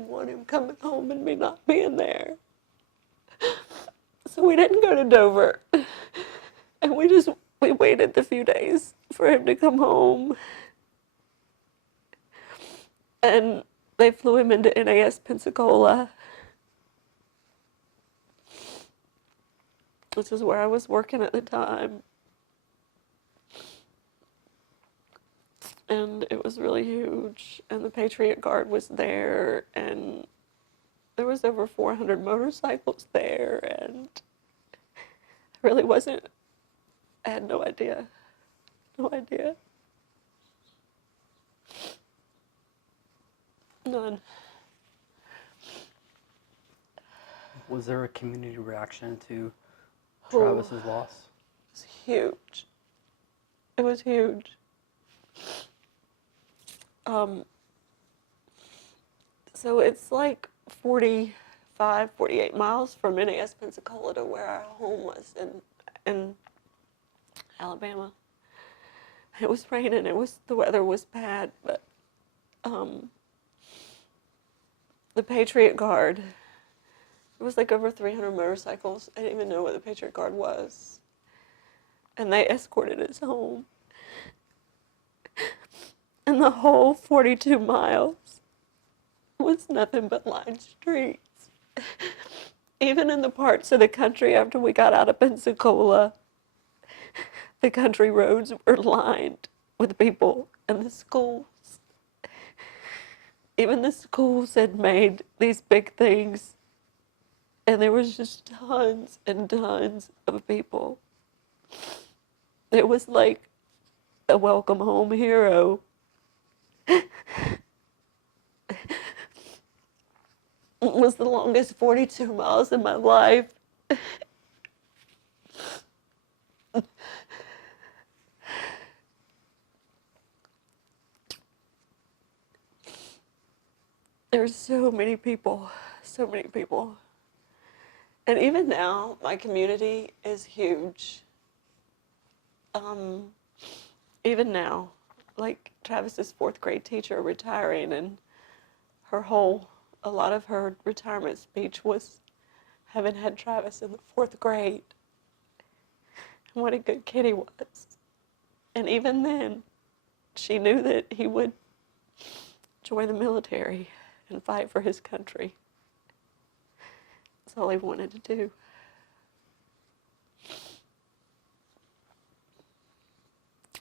want him coming home and me not being there. So we didn't go to Dover. And we waited the few days for him to come home. And they flew him into NAS Pensacola, which is where I was working at the time. And it was really huge. And the Patriot Guard was there, and there was over 400 motorcycles there, and I really wasn't, I had no idea. No idea. None. Was there a community reaction to Travis's loss? It was huge. It was huge. So it's like 45, 48 miles from NAS Pensacola to where our home was in Alabama. It was raining. The weather was bad, but the Patriot Guard, it was like over 300 motorcycles. I didn't even know what the Patriot Guard was. And they escorted us home. And the whole 42 miles was nothing but lined streets. Even in the parts of the country after we got out of Pensacola, the country roads were lined with people, and the schools. Even the schools had made these big things, and there was just tons and tons of people. It was like a welcome home hero. It was the longest 42 miles in my life. There's so many people, so many people. And even now, my community is huge. Even now, like Travis's fourth grade teacher retiring, and a lot of her retirement speech was having had Travis in the fourth grade. And what a good kid he was. And even then, she knew that he would join the military and fight for his country. That's all he wanted to do.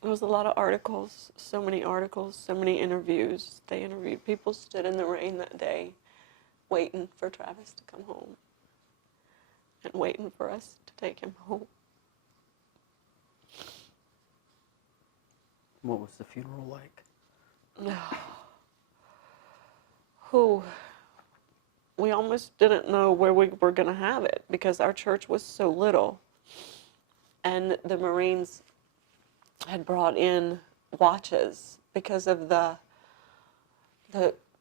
There was a lot of articles, so many interviews. They interviewed people, stood in the rain that day, waiting for Travis to come home and waiting for us to take him home. What was the funeral like? We almost didn't know where we were going to have it because our church was so little. And the Marines had brought in watches because of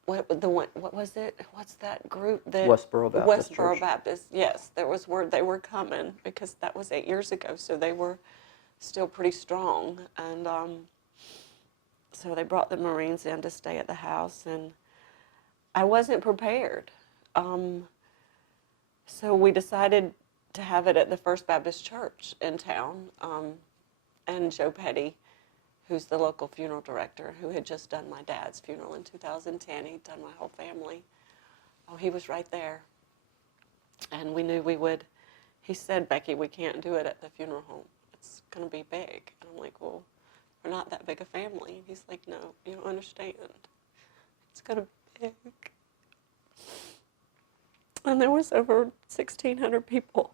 what was it? What's that group? Westboro Baptist Westboro Church. Baptist. Yes, there was word they were coming because that was 8 years ago, so they were still pretty strong. And so they brought the Marines in to stay at the house, and I wasn't prepared. So we decided to have it at the First Baptist Church in town, and Joe Petty, who's the local funeral director, who had just done my dad's funeral in 2010. He'd done my whole family. Oh, he was right there. And we knew we would. He said, Becky, we can't do it at the funeral home. It's going to be big. And I'm like, well, we're not that big a family. And he's like, no, you don't understand. It's going to be big. And there was over 1,600 people.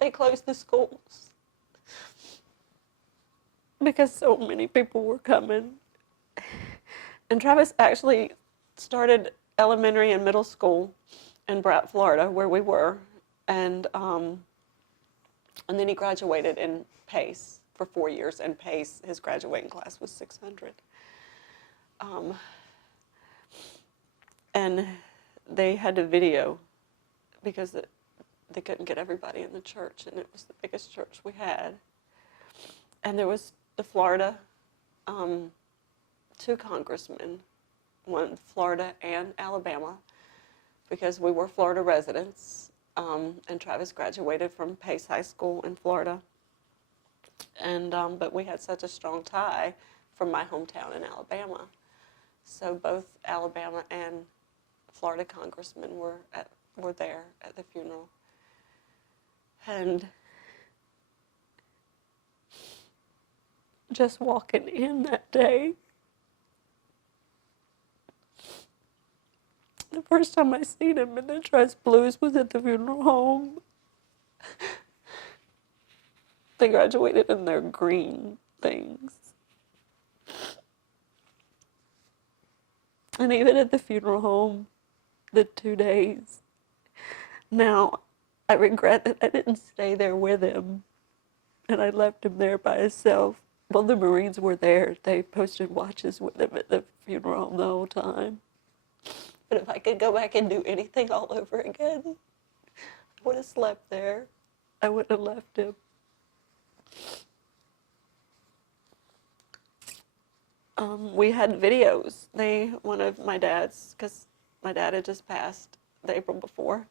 They closed the schools because so many people were coming. And Travis actually started elementary and middle school in Bratt, Florida, where we were, and then he graduated in Pace for 4 years. And Pace, his graduating class was 600. And they had to video because they couldn't get everybody in the church, and it was the biggest church we had. And there was the Florida, 2 congressmen, one Florida and Alabama, because we were Florida residents, and Travis graduated from Pace High School in Florida. And but we had such a strong tie from my hometown in Alabama. So both Alabama and Florida congressmen were there at the funeral. And just walking in that day, the first time I seen him in the dress blues was at the funeral home. They graduated in their green things. And even at the funeral home, the 2 days. Now, I regret that I didn't stay there with him, and I left him there by himself. Well, the Marines were there. They posted watches with him at the funeral home the whole time. But if I could go back and do anything all over again, I would have slept there. I wouldn't have left him. We had videos. One of my dad's, because my dad had just passed the April before,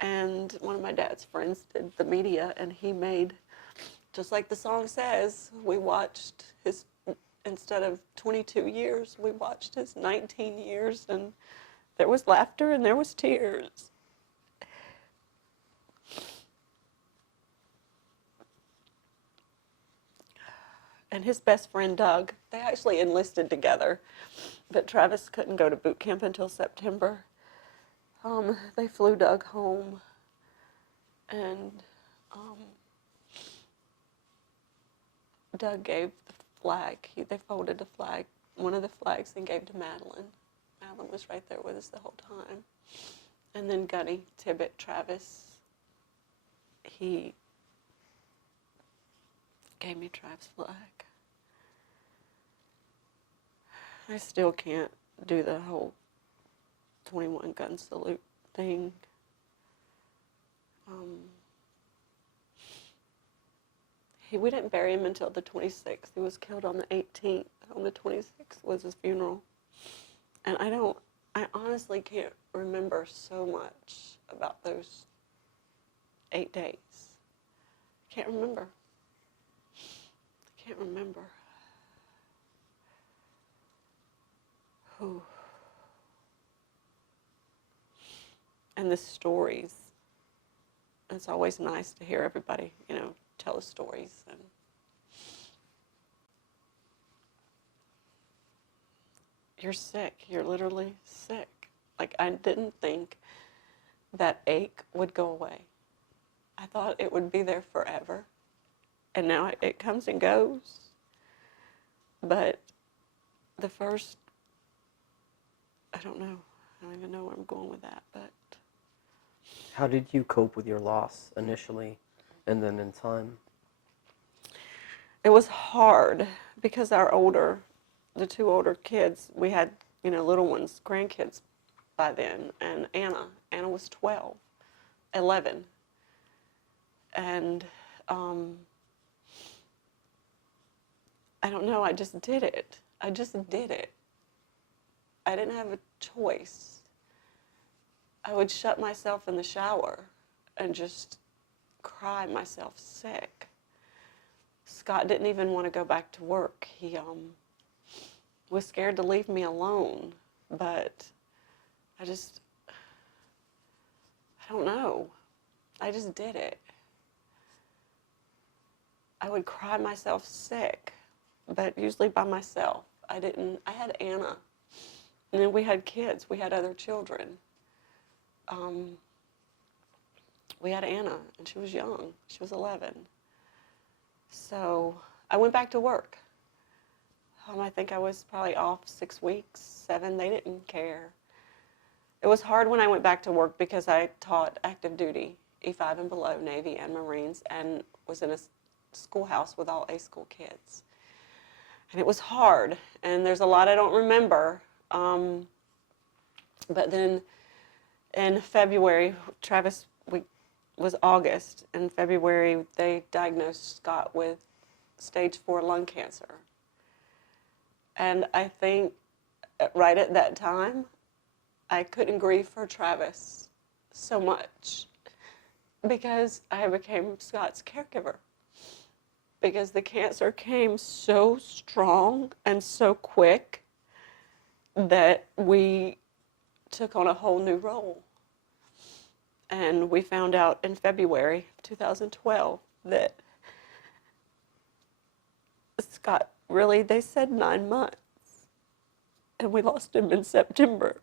and one of my dad's friends did the media, and he made, just like the song says, we watched his, instead of 22 years, we watched his 19 years, and there was laughter and there was tears. And his best friend, Doug, they actually enlisted together, but Travis couldn't go to boot camp until September. They flew Doug home, and Doug gave the flag. They folded the flag, one of the flags, and gave to Madeline. Madeline was right there with us the whole time. And then Gunny, Tibbet, Travis, he gave me Travis' flag. I still can't do the whole 21 gun salute thing. We didn't bury him until the 26th. He was killed on the 18th. On the 26th was his funeral. And I honestly can't remember so much about those 8 days. I can't remember. Whew. And the stories. It's always nice to hear everybody, tell the stories. And you're sick. You're literally sick. Like, I didn't think that ache would go away. I thought it would be there forever. And now it comes and goes. But the first, I don't even know where I'm going with that, but. How did you cope with your loss initially and then in time? it was hard because the two older kids, we had, little ones, grandkids by then, and Anna was 12, 11, and I don't know, I just did it. I didn't have a choice. I would shut myself in the shower and just cry myself sick. Scott didn't even want to go back to work. He was scared to leave me alone, but I don't know. I just did it. I would cry myself sick, but usually by myself. I had Anna, and then we had kids. We had other children. We had Anna, and she was young. She was 11. So I went back to work. I think I was probably off 6 weeks, 7. They didn't care. It was hard when I went back to work because I taught active duty, E5 and below, Navy and Marines, and was in a schoolhouse with all A school kids. And it was hard, and there's a lot I don't remember. But then in February, was August. In February, they diagnosed Scott with stage 4 lung cancer. And I think right at that time, I couldn't grieve for Travis so much because I became Scott's caregiver. Because the cancer came so strong and so quick that we took on a whole new role. And we found out in February 2012 that Scott, really, they said 9 months. And we lost him in September.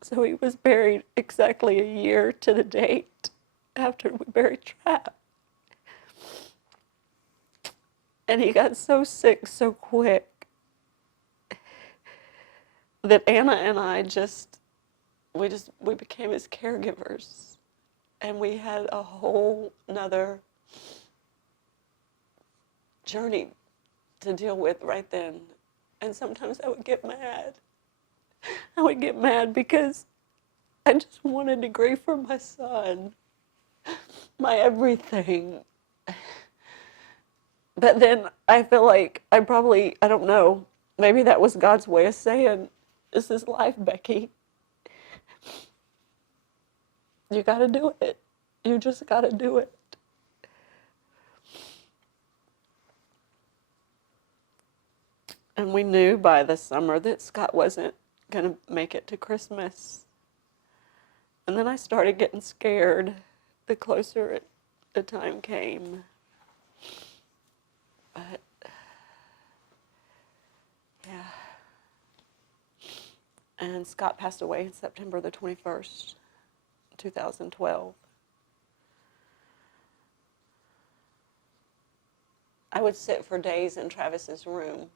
So he was buried exactly a year to the date after we buried Trav. And he got so sick so quick that Anna and I we became his caregivers. And we had a whole nother journey to deal with right then. And sometimes I would get mad. I would get mad because I just wanted to grieve for my son, my everything. But then I feel like I don't know, maybe that was God's way of saying, this is life, Becky. You gotta do it. You just gotta do it. And we knew by the summer that Scott wasn't gonna make it to Christmas. And then I started getting scared the closer the time came. But, yeah. And Scott passed away on September the 21st, 2012. I would sit for days in Travis's room.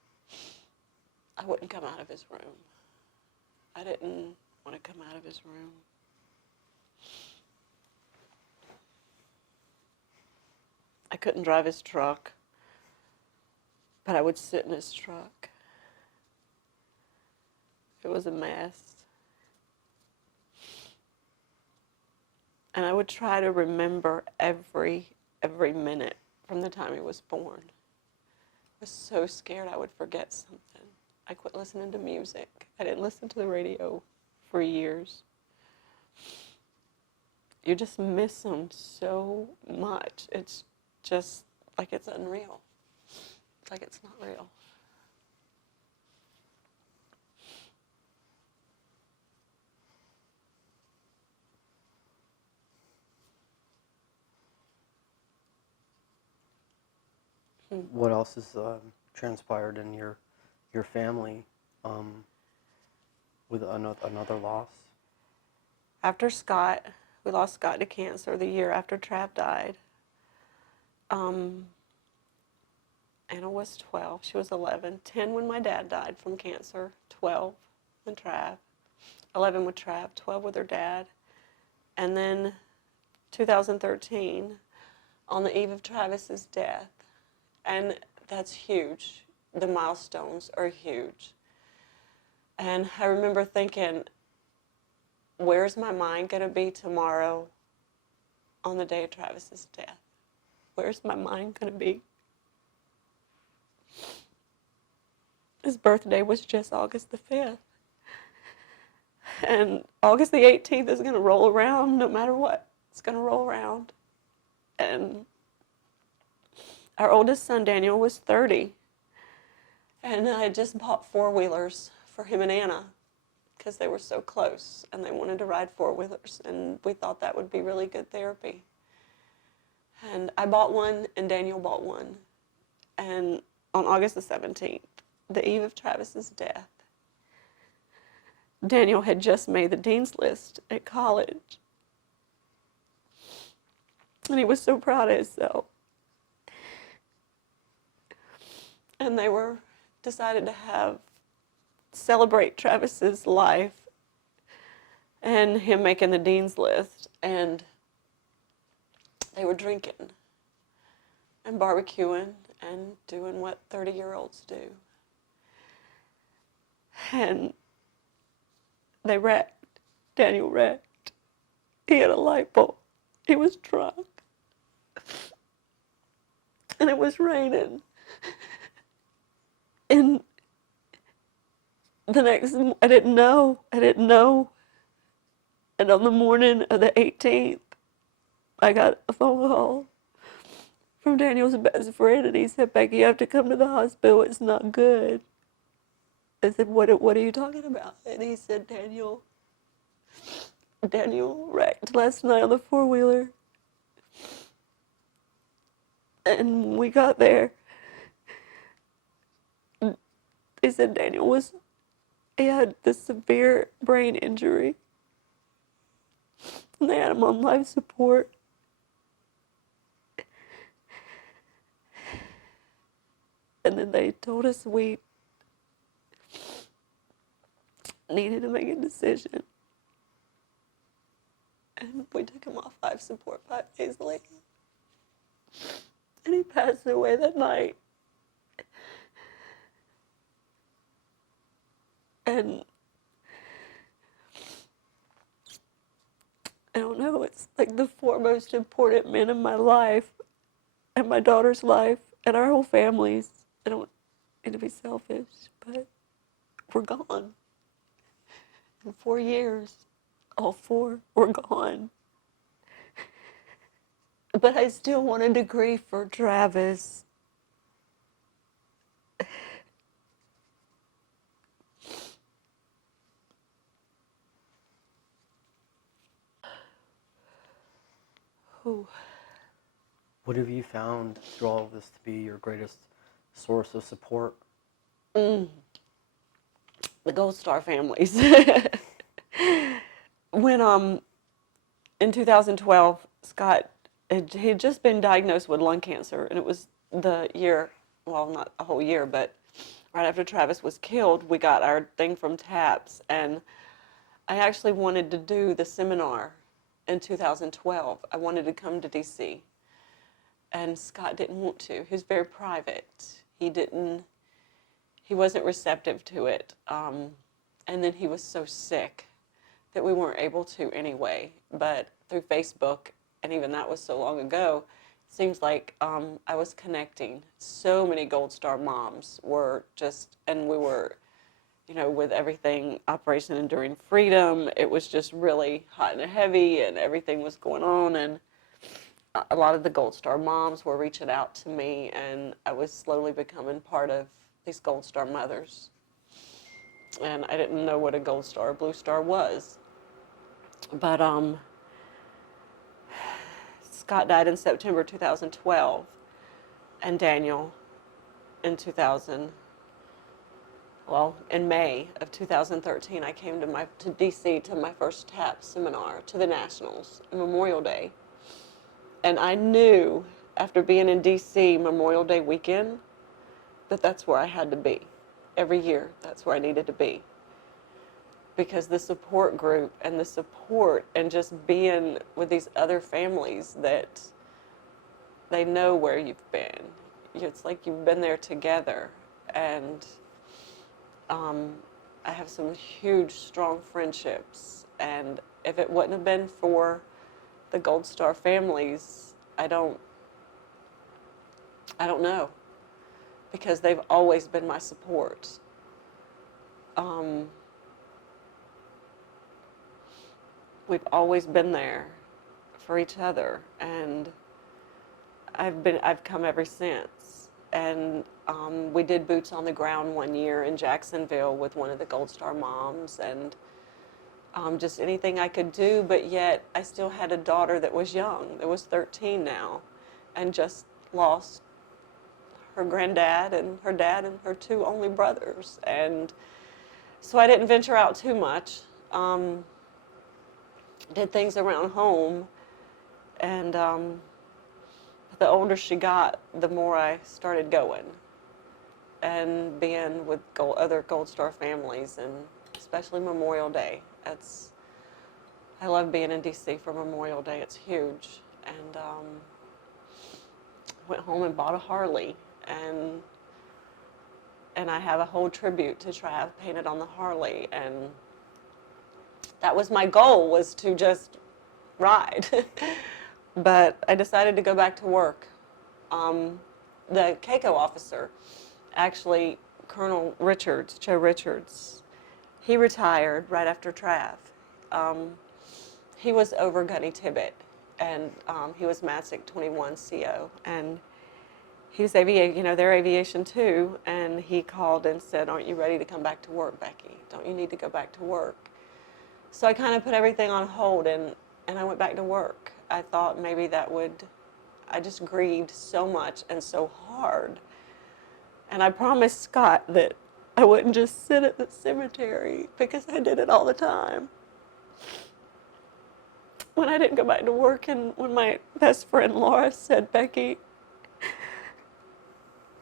I wouldn't come out of his room. I didn't want to come out of his room. I couldn't drive his truck, but I would sit in his truck. It was a mess. And I would try to remember every minute from the time he was born. I was so scared I would forget something. I quit listening to music. I didn't listen to the radio for years. You just miss them so much. It's just like it's unreal. It's like it's not real. What else has transpired in your family with another loss? After Scott, we lost Scott to cancer the year after Trav died. Anna was 12. She was 11. 10 when my dad died from cancer. 12 when Trav. 11 with Trav. 12 with her dad. And then 2013, on the eve of Travis's death. And that's huge. The milestones are huge. And I remember thinking, where's my mind going to be tomorrow on the day of Travis's death? Where's my mind going to be? His birthday was just August the 5th. And August the 18th is going to roll around no matter what. It's going to roll around. And our oldest son, Daniel, was 30. And I had just bought four-wheelers for him and Anna because they were so close and they wanted to ride four-wheelers. And we thought that would be really good therapy. And I bought one and Daniel bought one. And on August the 17th, the eve of Travis's death, Daniel had just made the dean's list at college. And he was so proud of himself. And they were decided to celebrate Travis's life and him making the dean's list. And they were drinking and barbecuing and doing what 30-year-olds do. And they wrecked. Daniel wrecked. He had a light bulb. He was drunk. And it was raining. And the next, I didn't know. And on the morning of the 18th, I got a phone call from Daniel's best friend, and he said, "Becky, you have to come to the hospital. It's not good." I said, what are you talking about? And he said, Daniel wrecked last night on the four-wheeler. And when we got there, they said he had this severe brain injury. And they had him on life support. And then they told us we needed to make a decision. And we took him off life support 5 days later. And he passed away that night. And I don't know, it's like the four most important men in my life, and my daughter's life, and our whole family's. I don't mean to be selfish, but we're gone. In 4 years, all four were gone. But I still wanted to grieve for Travis. Ooh. What have you found through all of this to be your greatest source of support? The Gold Star families. When in 2012, Scott he'd just been diagnosed with lung cancer, and it was the year, well, not a whole year, but right after Travis was killed, we got our thing from TAPS, and I actually wanted to do the seminar in 2012. I wanted to come to DC, and Scott didn't want to. He was very private. He wasn't receptive to it, and then he was so sick that we weren't able to anyway. But through Facebook, and even that was so long ago, it seems like I was connecting. So many Gold Star moms were just, and we were, with everything, Operation Enduring Freedom, it was just really hot and heavy, and everything was going on, and a lot of the Gold Star moms were reaching out to me, and I was slowly becoming part of these Gold Star mothers. And I didn't know what a Gold Star or Blue Star was. But Scott died in September 2012, and Daniel in in May of 2013, I came to DC to my first TAP seminar, to the Nationals, Memorial Day. And I knew, after being in DC Memorial Day weekend, that that's where I had to be. Every year, that's where I needed to be. Because the support group and the support and just being with these other families that they know where you've been. it's like you've been there together. And I have some huge, strong friendships. And if it wouldn't have been for the Gold Star families, I don't know, because they've always been my support. We've always been there for each other, and I've come ever since. And we did boots on the ground one year in Jacksonville with one of the Gold Star moms, and just anything I could do. But yet I still had a daughter that was young, that was 13 now, and just lost her granddad and her dad and her two only brothers. And so I didn't venture out too much. Did things around home, and the older she got, the more I started going and being with other Gold Star families, and especially Memorial Day. I love being in D.C. for Memorial Day. It's huge. And went home and bought a Harley, and I have a whole tribute to Trav painted on the Harley, and that was my goal, was to just ride. But I decided to go back to work. The CACO officer, actually Colonel Richards, Joe Richards, he retired right after Trav. He was over Gunny Tibbet, and he was MASIC 21 CO, and he was they're aviation too, and he called and said, "Aren't you ready to come back to work, Becky? Don't you need to go back to work?" So I kind of put everything on hold, and I went back to work. I thought maybe I just grieved so much and so hard. And I promised Scott that I wouldn't just sit at the cemetery, because I did it all the time. When I didn't go back to work, and when my best friend Laura said, "Becky,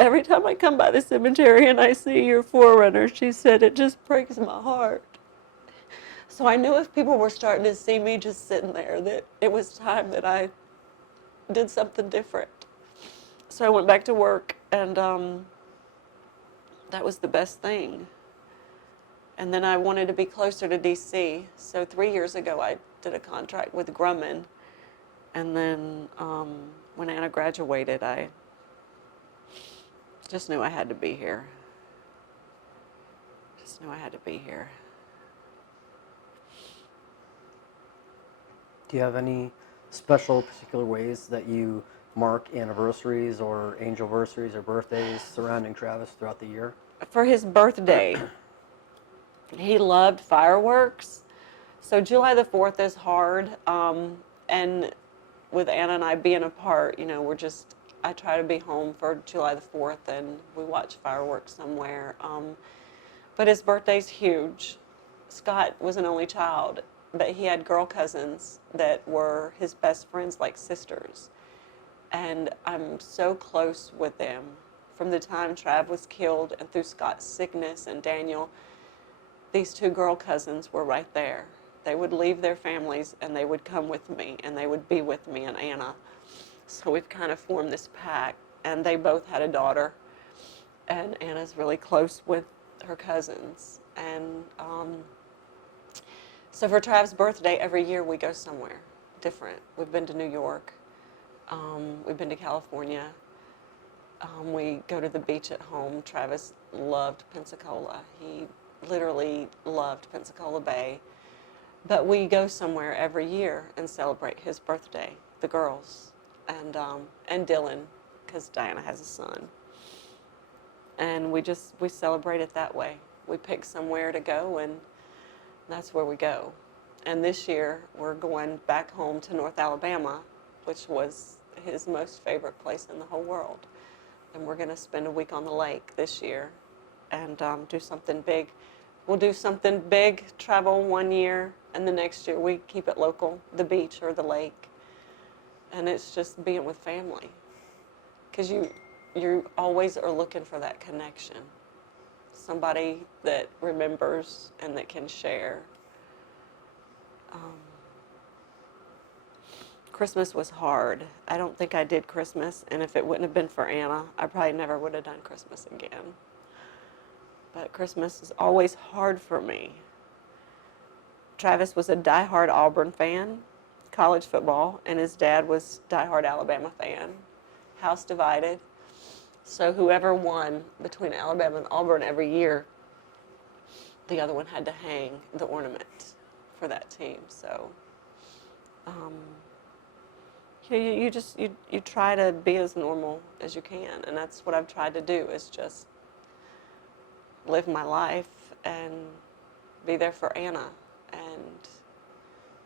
every time I come by the cemetery and I see your forerunner," she said, "it just breaks my heart." So I knew if people were starting to see me just sitting there, that it was time that I did something different. So I went back to work, and that was the best thing. And then I wanted to be closer to D.C. So 3 years ago, I did a contract with Grumman. And then when Anna graduated, I just knew I had to be here. Just knew I had to be here. Do you have any special, particular ways that you mark anniversaries or angelversaries or birthdays surrounding Travis throughout the year? For his birthday, he loved fireworks. So July the 4th is hard. And with Anna and I being apart, I try to be home for July the 4th, and we watch fireworks somewhere. But his birthday's huge. Scott was an only child, but he had girl cousins that were his best friends, like sisters. And I'm so close with them. From the time Trav was killed and through Scott's sickness and Daniel, these two girl cousins were right there. They would leave their families and they would come with me, and they would be with me and Anna. So we've kind of formed this pack, and they both had a daughter, and Anna's really close with her cousins. And so for Trav's birthday, every year we go somewhere different. We've been to New York. We've been to California. We go to the beach at home. Travis loved Pensacola. He literally loved Pensacola Bay. But we go somewhere every year and celebrate his birthday, the girls, and Dylan, because Diana has a son. And we celebrate it that way. We pick somewhere to go, and that's where we go. And this year, we're going back home to North Alabama, which was his most favorite place in the whole world. And we're going to spend a week on the lake this year and do something big. We'll do something big, travel 1 year, and the next year we keep it local, the beach or the lake. And it's just being with family. Because you always are looking for that connection. Somebody that remembers and that can share. Christmas was hard. I don't think I did Christmas, and if it wouldn't have been for Anna, I probably never would have done Christmas again. But Christmas is always hard for me. Travis was a diehard Auburn fan, college football, and his dad was diehard Alabama fan. House divided. So whoever won between Alabama and Auburn every year, the other one had to hang the ornament for that team. So you try to be as normal as you can, and that's what I've tried to do, is just live my life and be there for Anna, and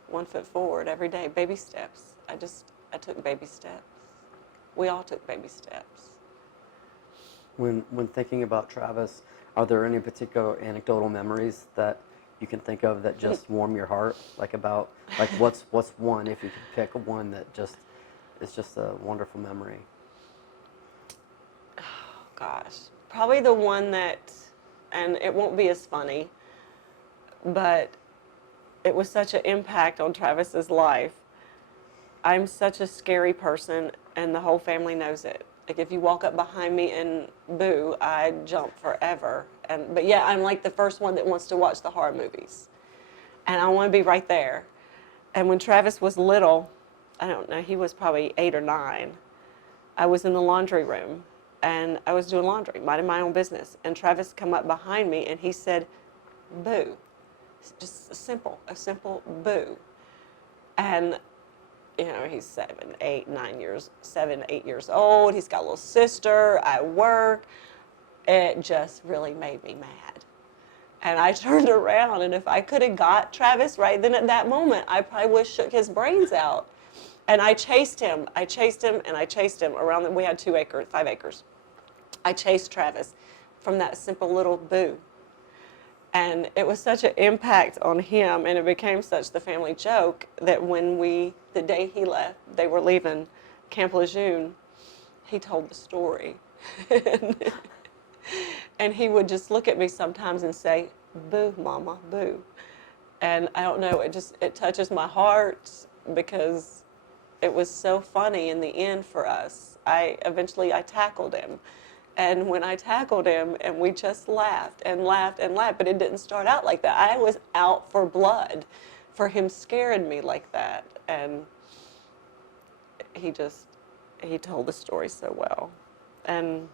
1 foot forward every day, baby steps. I took baby steps. We all took baby steps. When thinking about Travis, are there any particular anecdotal memories that you can think of that just warm your heart? Like what's one, if you could pick one that just is just a wonderful memory? Oh, gosh. Probably the one that, and it won't be as funny, but it was such an impact on Travis's life. I'm such a scary person, and the whole family knows it. Like, if you walk up behind me and boo, I jump forever. But yeah, I'm like the first one that wants to watch the horror movies. And I want to be right there. And when Travis was little, I don't know, he was probably 8 or 9, I was in the laundry room, and I was doing laundry, minding my own business. And Travis come up behind me, and he said, boo. Just a simple boo. And you know, he's 7, 8 years old. He's got a little sister. I work. It just really made me mad. And I turned around, and if I could have got Travis right then at that moment, I probably would have shook his brains out. And I chased him. I chased him around. We had 5 acres. I chased Travis from that simple little boo. And it was such an impact on him, and it became such the family joke that the day he left, they were leaving Camp LeJeune, he told the story. And he would just look at me sometimes and say, boo, mama, boo. And I don't know, it touches my heart because it was so funny in the end for us. Eventually I tackled him. And when I tackled him, and we just laughed and laughed and laughed, but it didn't start out like that. I was out for blood for him scaring me like that. And he told the story so well. And,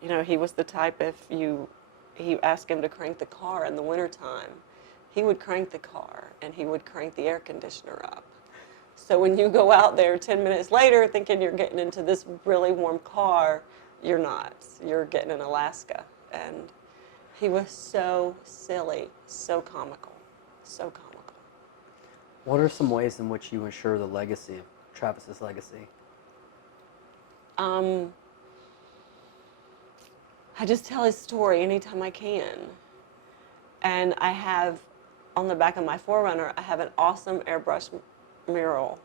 you know, he was the type, you ask him to crank the car in the wintertime, he would crank the car, and he would crank the air conditioner up. So when you go out there 10 minutes later thinking you're getting into this really warm car, you're not. You're getting in Alaska. And he was so silly, so comical, so comical. What are some ways in which you ensure the legacy of Travis's legacy? I just tell his story anytime I can. And I have, on the back of my 4Runner, I have an awesome airbrush mural.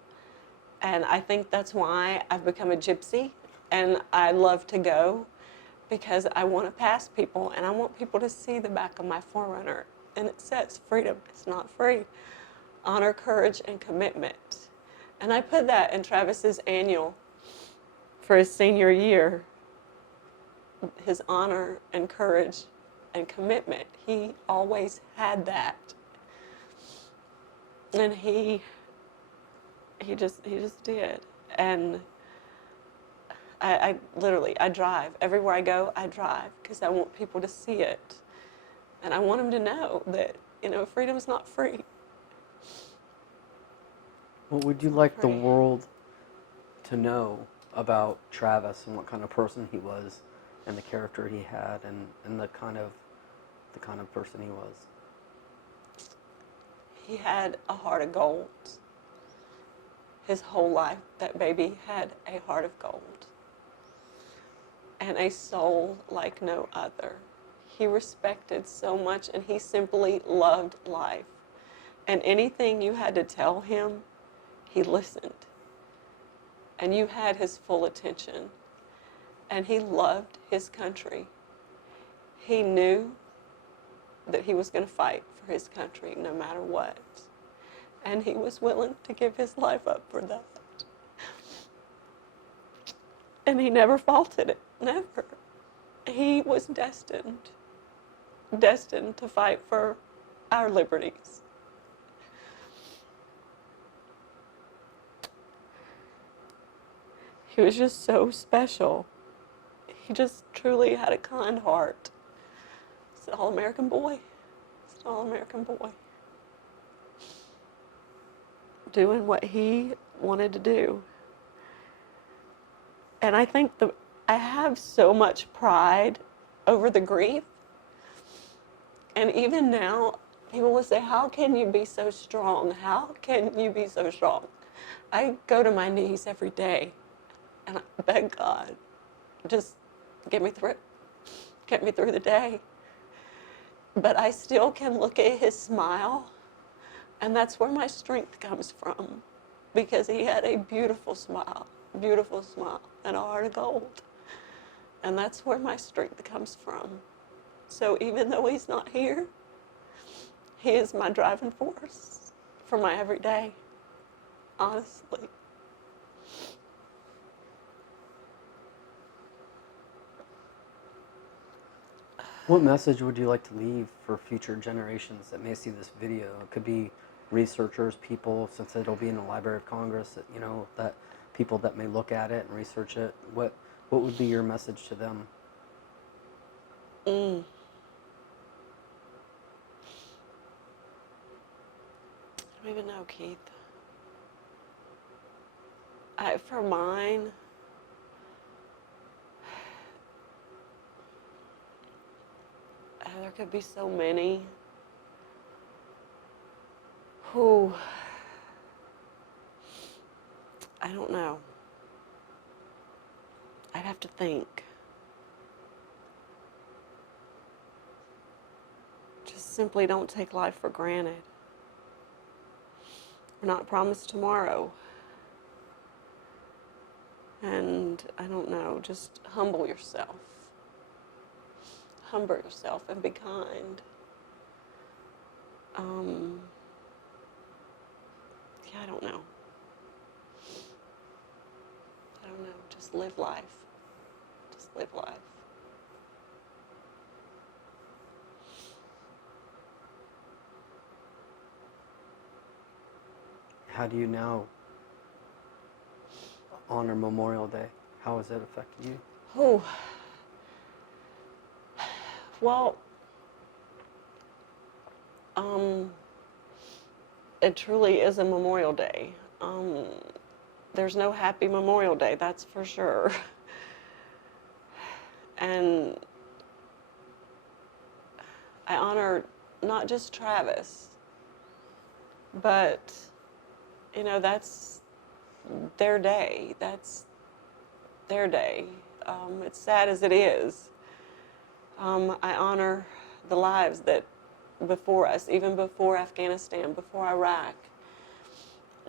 And I think that's why I've become a gypsy, and I love to go, because I want to pass people, and I want people to see the back of my 4Runner. And it says freedom is not free. Honor, courage, and commitment. And I put that in Travis's annual for his senior year. His honor and courage and commitment. He always had that. And he just did. And I literally drive. Everywhere I go, I drive, because I want people to see it. And I want them to know that, you know, freedom's not free. What would you like the world to know about Travis, and what kind of person he was, and the character he had, and the kind of person he was? He had a heart of gold. His whole life, that baby had a heart of gold. And a soul like no other. He respected so much, and he simply loved life. And anything you had to tell him, he listened. And you had his full attention. And he loved his country. He knew that he was going to fight for his country no matter what. And he was willing to give his life up for that. And he never faulted it, never. He was destined to fight for our liberties. He was just so special. He just truly had a kind heart. He's an all-American boy. He's an all-American boy. Doing what he wanted to do. And I think I have so much pride over the grief. And even now, people will say, how can you be so strong? How can you be so strong? I go to my knees every day and I beg God, just get me through. Get me through the day. But I still can look at his smile, and that's where my strength comes from, because he had a beautiful smile, and a heart of gold. And that's where my strength comes from. So even though he's not here, he is my driving force for my everyday, honestly. What message would you like to leave for future generations that may see this video? It could be researchers, people, since it'll be in the Library of Congress, that, you know, that people that may look at it and research it. What would be your message to them? I don't even know, Keith. For mine, there could be so many who, I don't know. I'd have to think. Just simply don't take life for granted. We're not promised tomorrow. And I don't know, just humble yourself. Humble yourself and be kind. Yeah, I don't know. Just live life. Just live life. How do you now honor Memorial Day? How has it affected you? Oh, well, it truly is a Memorial Day. There's no happy Memorial Day, that's for sure. And I honor not just Travis, but, you know, that's their day. That's their day. It's sad as it is. I honor the lives that before us, even before Afghanistan, before Iraq.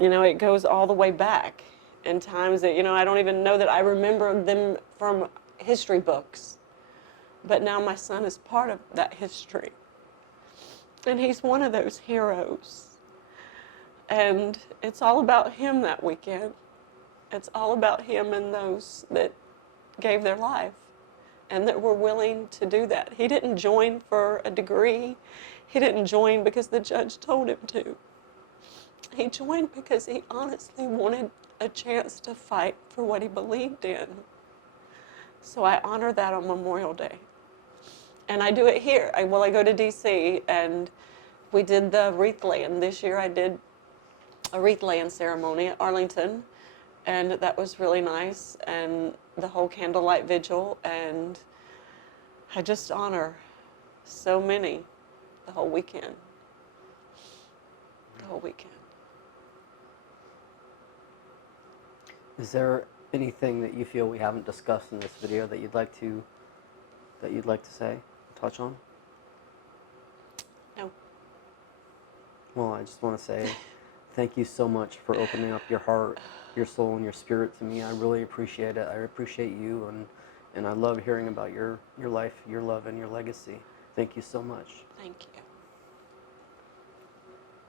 You know, it goes all the way back in times that, you know, I don't even know that I remember them from history books. But now my son is part of that history. And he's one of those heroes. And it's all about him that weekend. It's all about him and those that gave their life and that were willing to do that. He didn't join for a degree. He didn't join because the judge told him to. He joined because he honestly wanted a chance to fight for what he believed in. So I honor that on Memorial Day. And I do it here. I go to D.C. and we did the wreath laying. This year I did a wreath laying ceremony at Arlington, and that was really nice, and the whole candlelight vigil, and I just honor so many the whole weekend. The whole weekend. Is there anything that you feel we haven't discussed in this video that you'd like to say, touch on? No. Well, I just want to say thank you so much for opening up your heart, your soul, and your spirit to me. I really appreciate it. I appreciate you, and I love hearing about your life, your love, and your legacy. Thank you so much. Thank you.